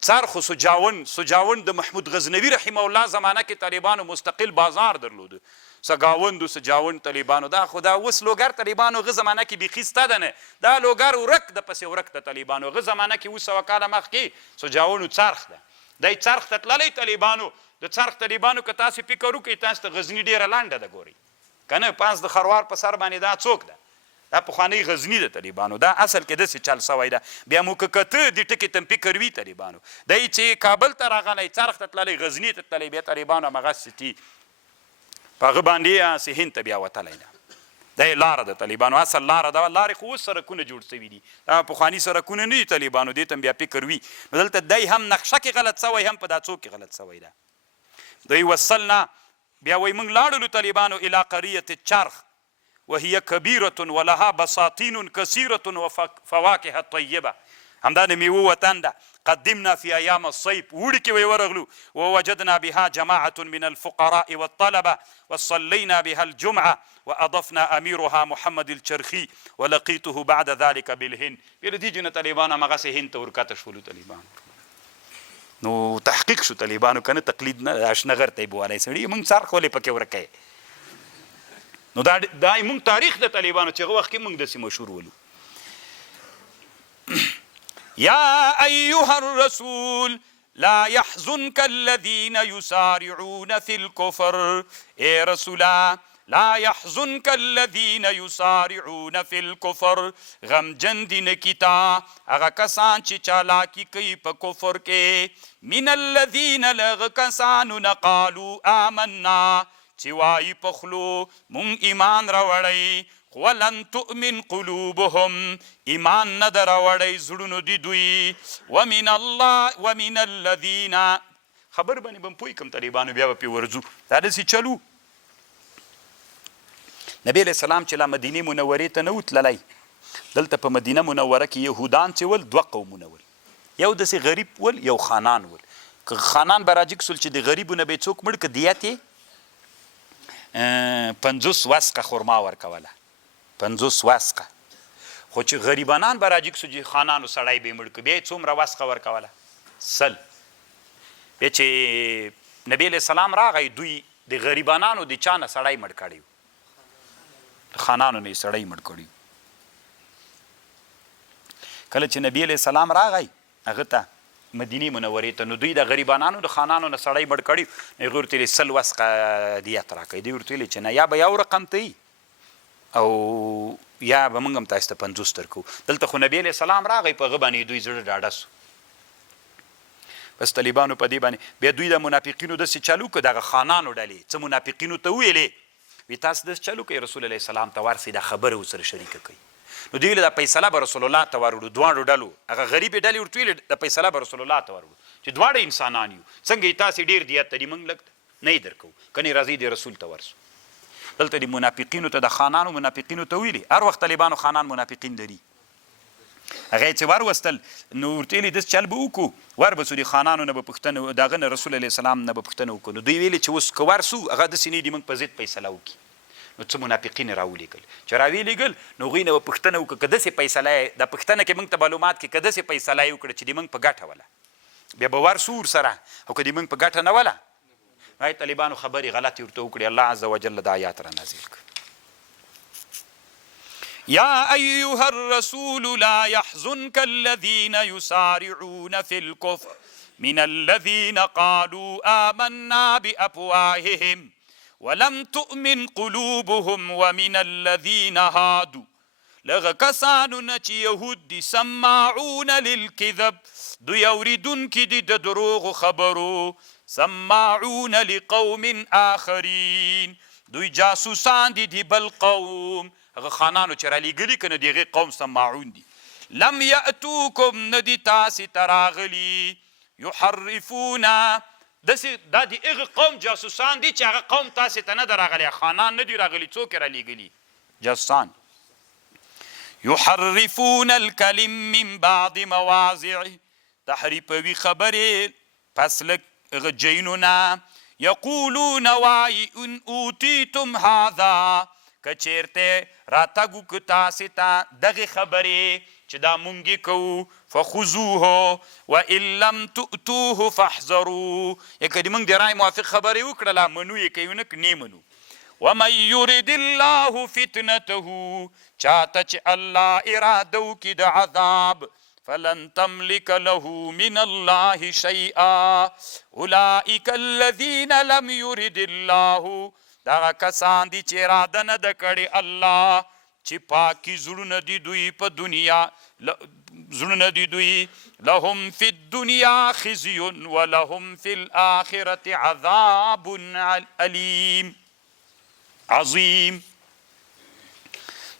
څرخ و سجاون د محمود غزنوي رحمه الله زمانه کې طالبانو مستقل بازار درلوده سګاوند و سجاون طالبانو. دا خو دا اوس لوګر طالبانو هغه زمانه کې بیخي سته ده نه دا لوګر ورک د پسې ورک د طالبانو هغه زمانه کې 200 کاله مخکې سجاون و څرخ ده. دی څرخ ته تللی طالبانو د څرخ طالبانو که تاسې فکر وکړئ تاسو ته غزني ډېره لنډه ده ګورئ که نه پاس د خروار په سر باندې دا څوک ده دا پخوانی غزني ده طالبانو. دا اصل کې داسې چل سوی ده. بیا مو که کته د ټکي ته فکر وي طالبانو دی چې کابل ته راغلی څرخ ته تللی غزني ته تللی بیا طالبانو همغسې په هغه باندې هسې هند ته بیا وتلی ده. دا یې لاره ده طالبانو اصل لاره ده. لارې خو اوس سرکونه جوړ سوي دي دا پخواني سرکونه نه دي طالبانو دې ته بیا فکر وي. نو دلته دی هم نقشه کې غلط سوی هم په دا څوک کې غلط سوی ده. دوی وصلنا بیا وایي موږ لاړلو طالبانو الی قریة الچرخ وهي كبيرة ولها بساطین كثيرة وفواكه طیبه. همدا د میوو وطن ده. قدمنا في ایام الصيف وړي کې وی ورغلو ووجدنا بها جماعة من الفقراء والطلبة وصلينا بها الجمعة واضفنا اميرها محمد الچرخي ولقيته بعد ذلك بالهند. بیا د دې جنه طالبان همغسې هند ته ورکته شولو طالبان. نو تحقیق شو طالبانو کنه تقلید نه اشنغر ته یې بولی سړي موږ څرخ ولې پکې ورکوې. نو دا موږ تاریخ د طالبانو چې هغه وخت کې موږ داسې مشهور ولو. یا ایها الرسول لا يحزنك الذين يسارعون في الكفر. اے رسولا لا يحزنك الذين يسارعون في الكفر غمجن دي نکیتا هغه کسان چې چالاکی کوي په کفر کې. من الذين لغ کسانو نقالوا آمنا چې وایي په خلو مونږ ایمان راوړی ولن تؤمن قلوبهم ایمان نه ده راوړی زړونو د دوی. ومن الذين خبر باندې به م پوه کړم طالبانو بیا به پرې ورځو. دا داسې چلو نبی علیه السلام چې لا مدینې منورې ته نه و تللی دلته په مدینه منوره کې یهودان چې ول دوه قومونه ول یو داسې غریب ول یو خانان ول. که خانان به راجګ سول چې د غریبونه به یې څوک مړ که دیت یې 50 وسقه خرما ورکوله 50 وسقه. خو چې غریبانان به راجګ سو چې خانانو سړی به یې مړ که بیا یې څومره وسقه ورکوله 100. بیا چې نبی علیه السلام راغی دوی د غریبانانو د چا نه سړی مړ کړی و خانانو نه یې سړی مړ کړي. کله چې نبی علیه السلام راغی هغه ته مدینې منورې ته نو دوی د غریبانانو د خانانو نه سړی مړ کړي نو هغې ورته ویلې 100 وسقه دیت راکوي. دوی ورته ویلې چې نه یا به یو رقم ته وي او یا به موږ هم تاسو ته 50 درکوو. دلته خو نبی علیه السلام راغی په هغه باندې دوی زړه ډاډه سو. بس طالبانو په دې باندې بیا دوی د منافقینو داسې چالو که دغه خانانو ډلې څه منافقینو ته وویلې وی تاسو داسې چل وکړئ رسول علیه السلام ته ورسئ دا خبره ورسره شریکه کوي. نو دوی ویل دا فیصله به رسول الله ته ورکړو دواړو ډلو هغه غریبې ډلې ورته ویلې د فیصله به رسول الله ته ورکړو چې دواړه انسانان یو څنګه یې تاسې ډېر دیت ته دي موږ لږ نه یې درکوو که نه راځئ د رسول ته ورسو. دلته د منافقینو ته د خانانو منافقینو ته ویلي هر وخت طالبانو خانان منافقین لري هغه یې چې وروستل نو ورته ویلي داسې چل به وکړو ور به سو د خانانو نه به پوښتنه د هغه نه رسول علیه السلام نه به پوښتنه وکړو نو دوی ویلې چې اوس که ورسو هغه داسې نه دي موږ په ضد فیصله وکړي. نو څه منافقین یې راولېږل چې راویلېږل نو هغوی نه به پوښتنه وکړه که داسې فیصله یې دا پوښتنه کې موږ ته معلومات کې که داسې فیصله یې وکړه چې د موږ په ګټه وله بیا به ورسو ورسره او که د موږ په ګټه نه وله نو طالبانو خبرې غلطې ورته وکړې. الله عز وجل دا آیات را نازل کړ. يا أيها الرسول لا يحزنك الذين يسارعون في الكفر من الذين قالوا آمنا بأفواههم ولم تؤمن قلوبهم ومن الذين هادوا لغه کسانو نه چې یهود دي سماعون للکذب دوی اورېدونکي دي د دروغو خبرو سماعون لقوم آخرین دوی جاسوسان دي د بل قوم هغه خانانو چې رالیږلي که نه د هغې قوم سماعون دي. لم یأتوکم نه دي تاسې ته راغلي یحرفون دا د هغه قوم جاسوسان دي چې هغه قوم تاسې ته نه ده راغلی خانان نه دي راغلي څوک یې رالیږلي جاسوسان. یحرفون الکلم من بعد مواضعه تحریفوي خبرې پس له هغه جینو نه یقولون وایي ان اوتیتم هذا که چیرته راتګ وکړو تاسې ته دغې خبرې چې دا مونږ یې کوو فخذوه وان لم تؤتوه فاحذروا که د مونږ د رای موافق خبرې وکړله منو یې کوي نه که نه منو. ومن یرد الله فتنته چاته چې الله اراده وکړي د عذاب فلن تملك له من الله شيئا اولئك الذين لم يرد الله دغه کسان دي چې اراده نه ده کړې الله چې پاکي زړونه دي دوی په دنیا زړونه دي دوی لهم فی الدنیا خزي ولهم فی الآخرة عذاب علیم عظیم.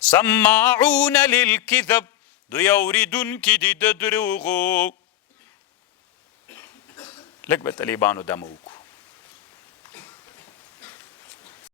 سماعون للکذب دوی اورېدونکي دي د دروغو. لږ به طالبانو دمه وکړو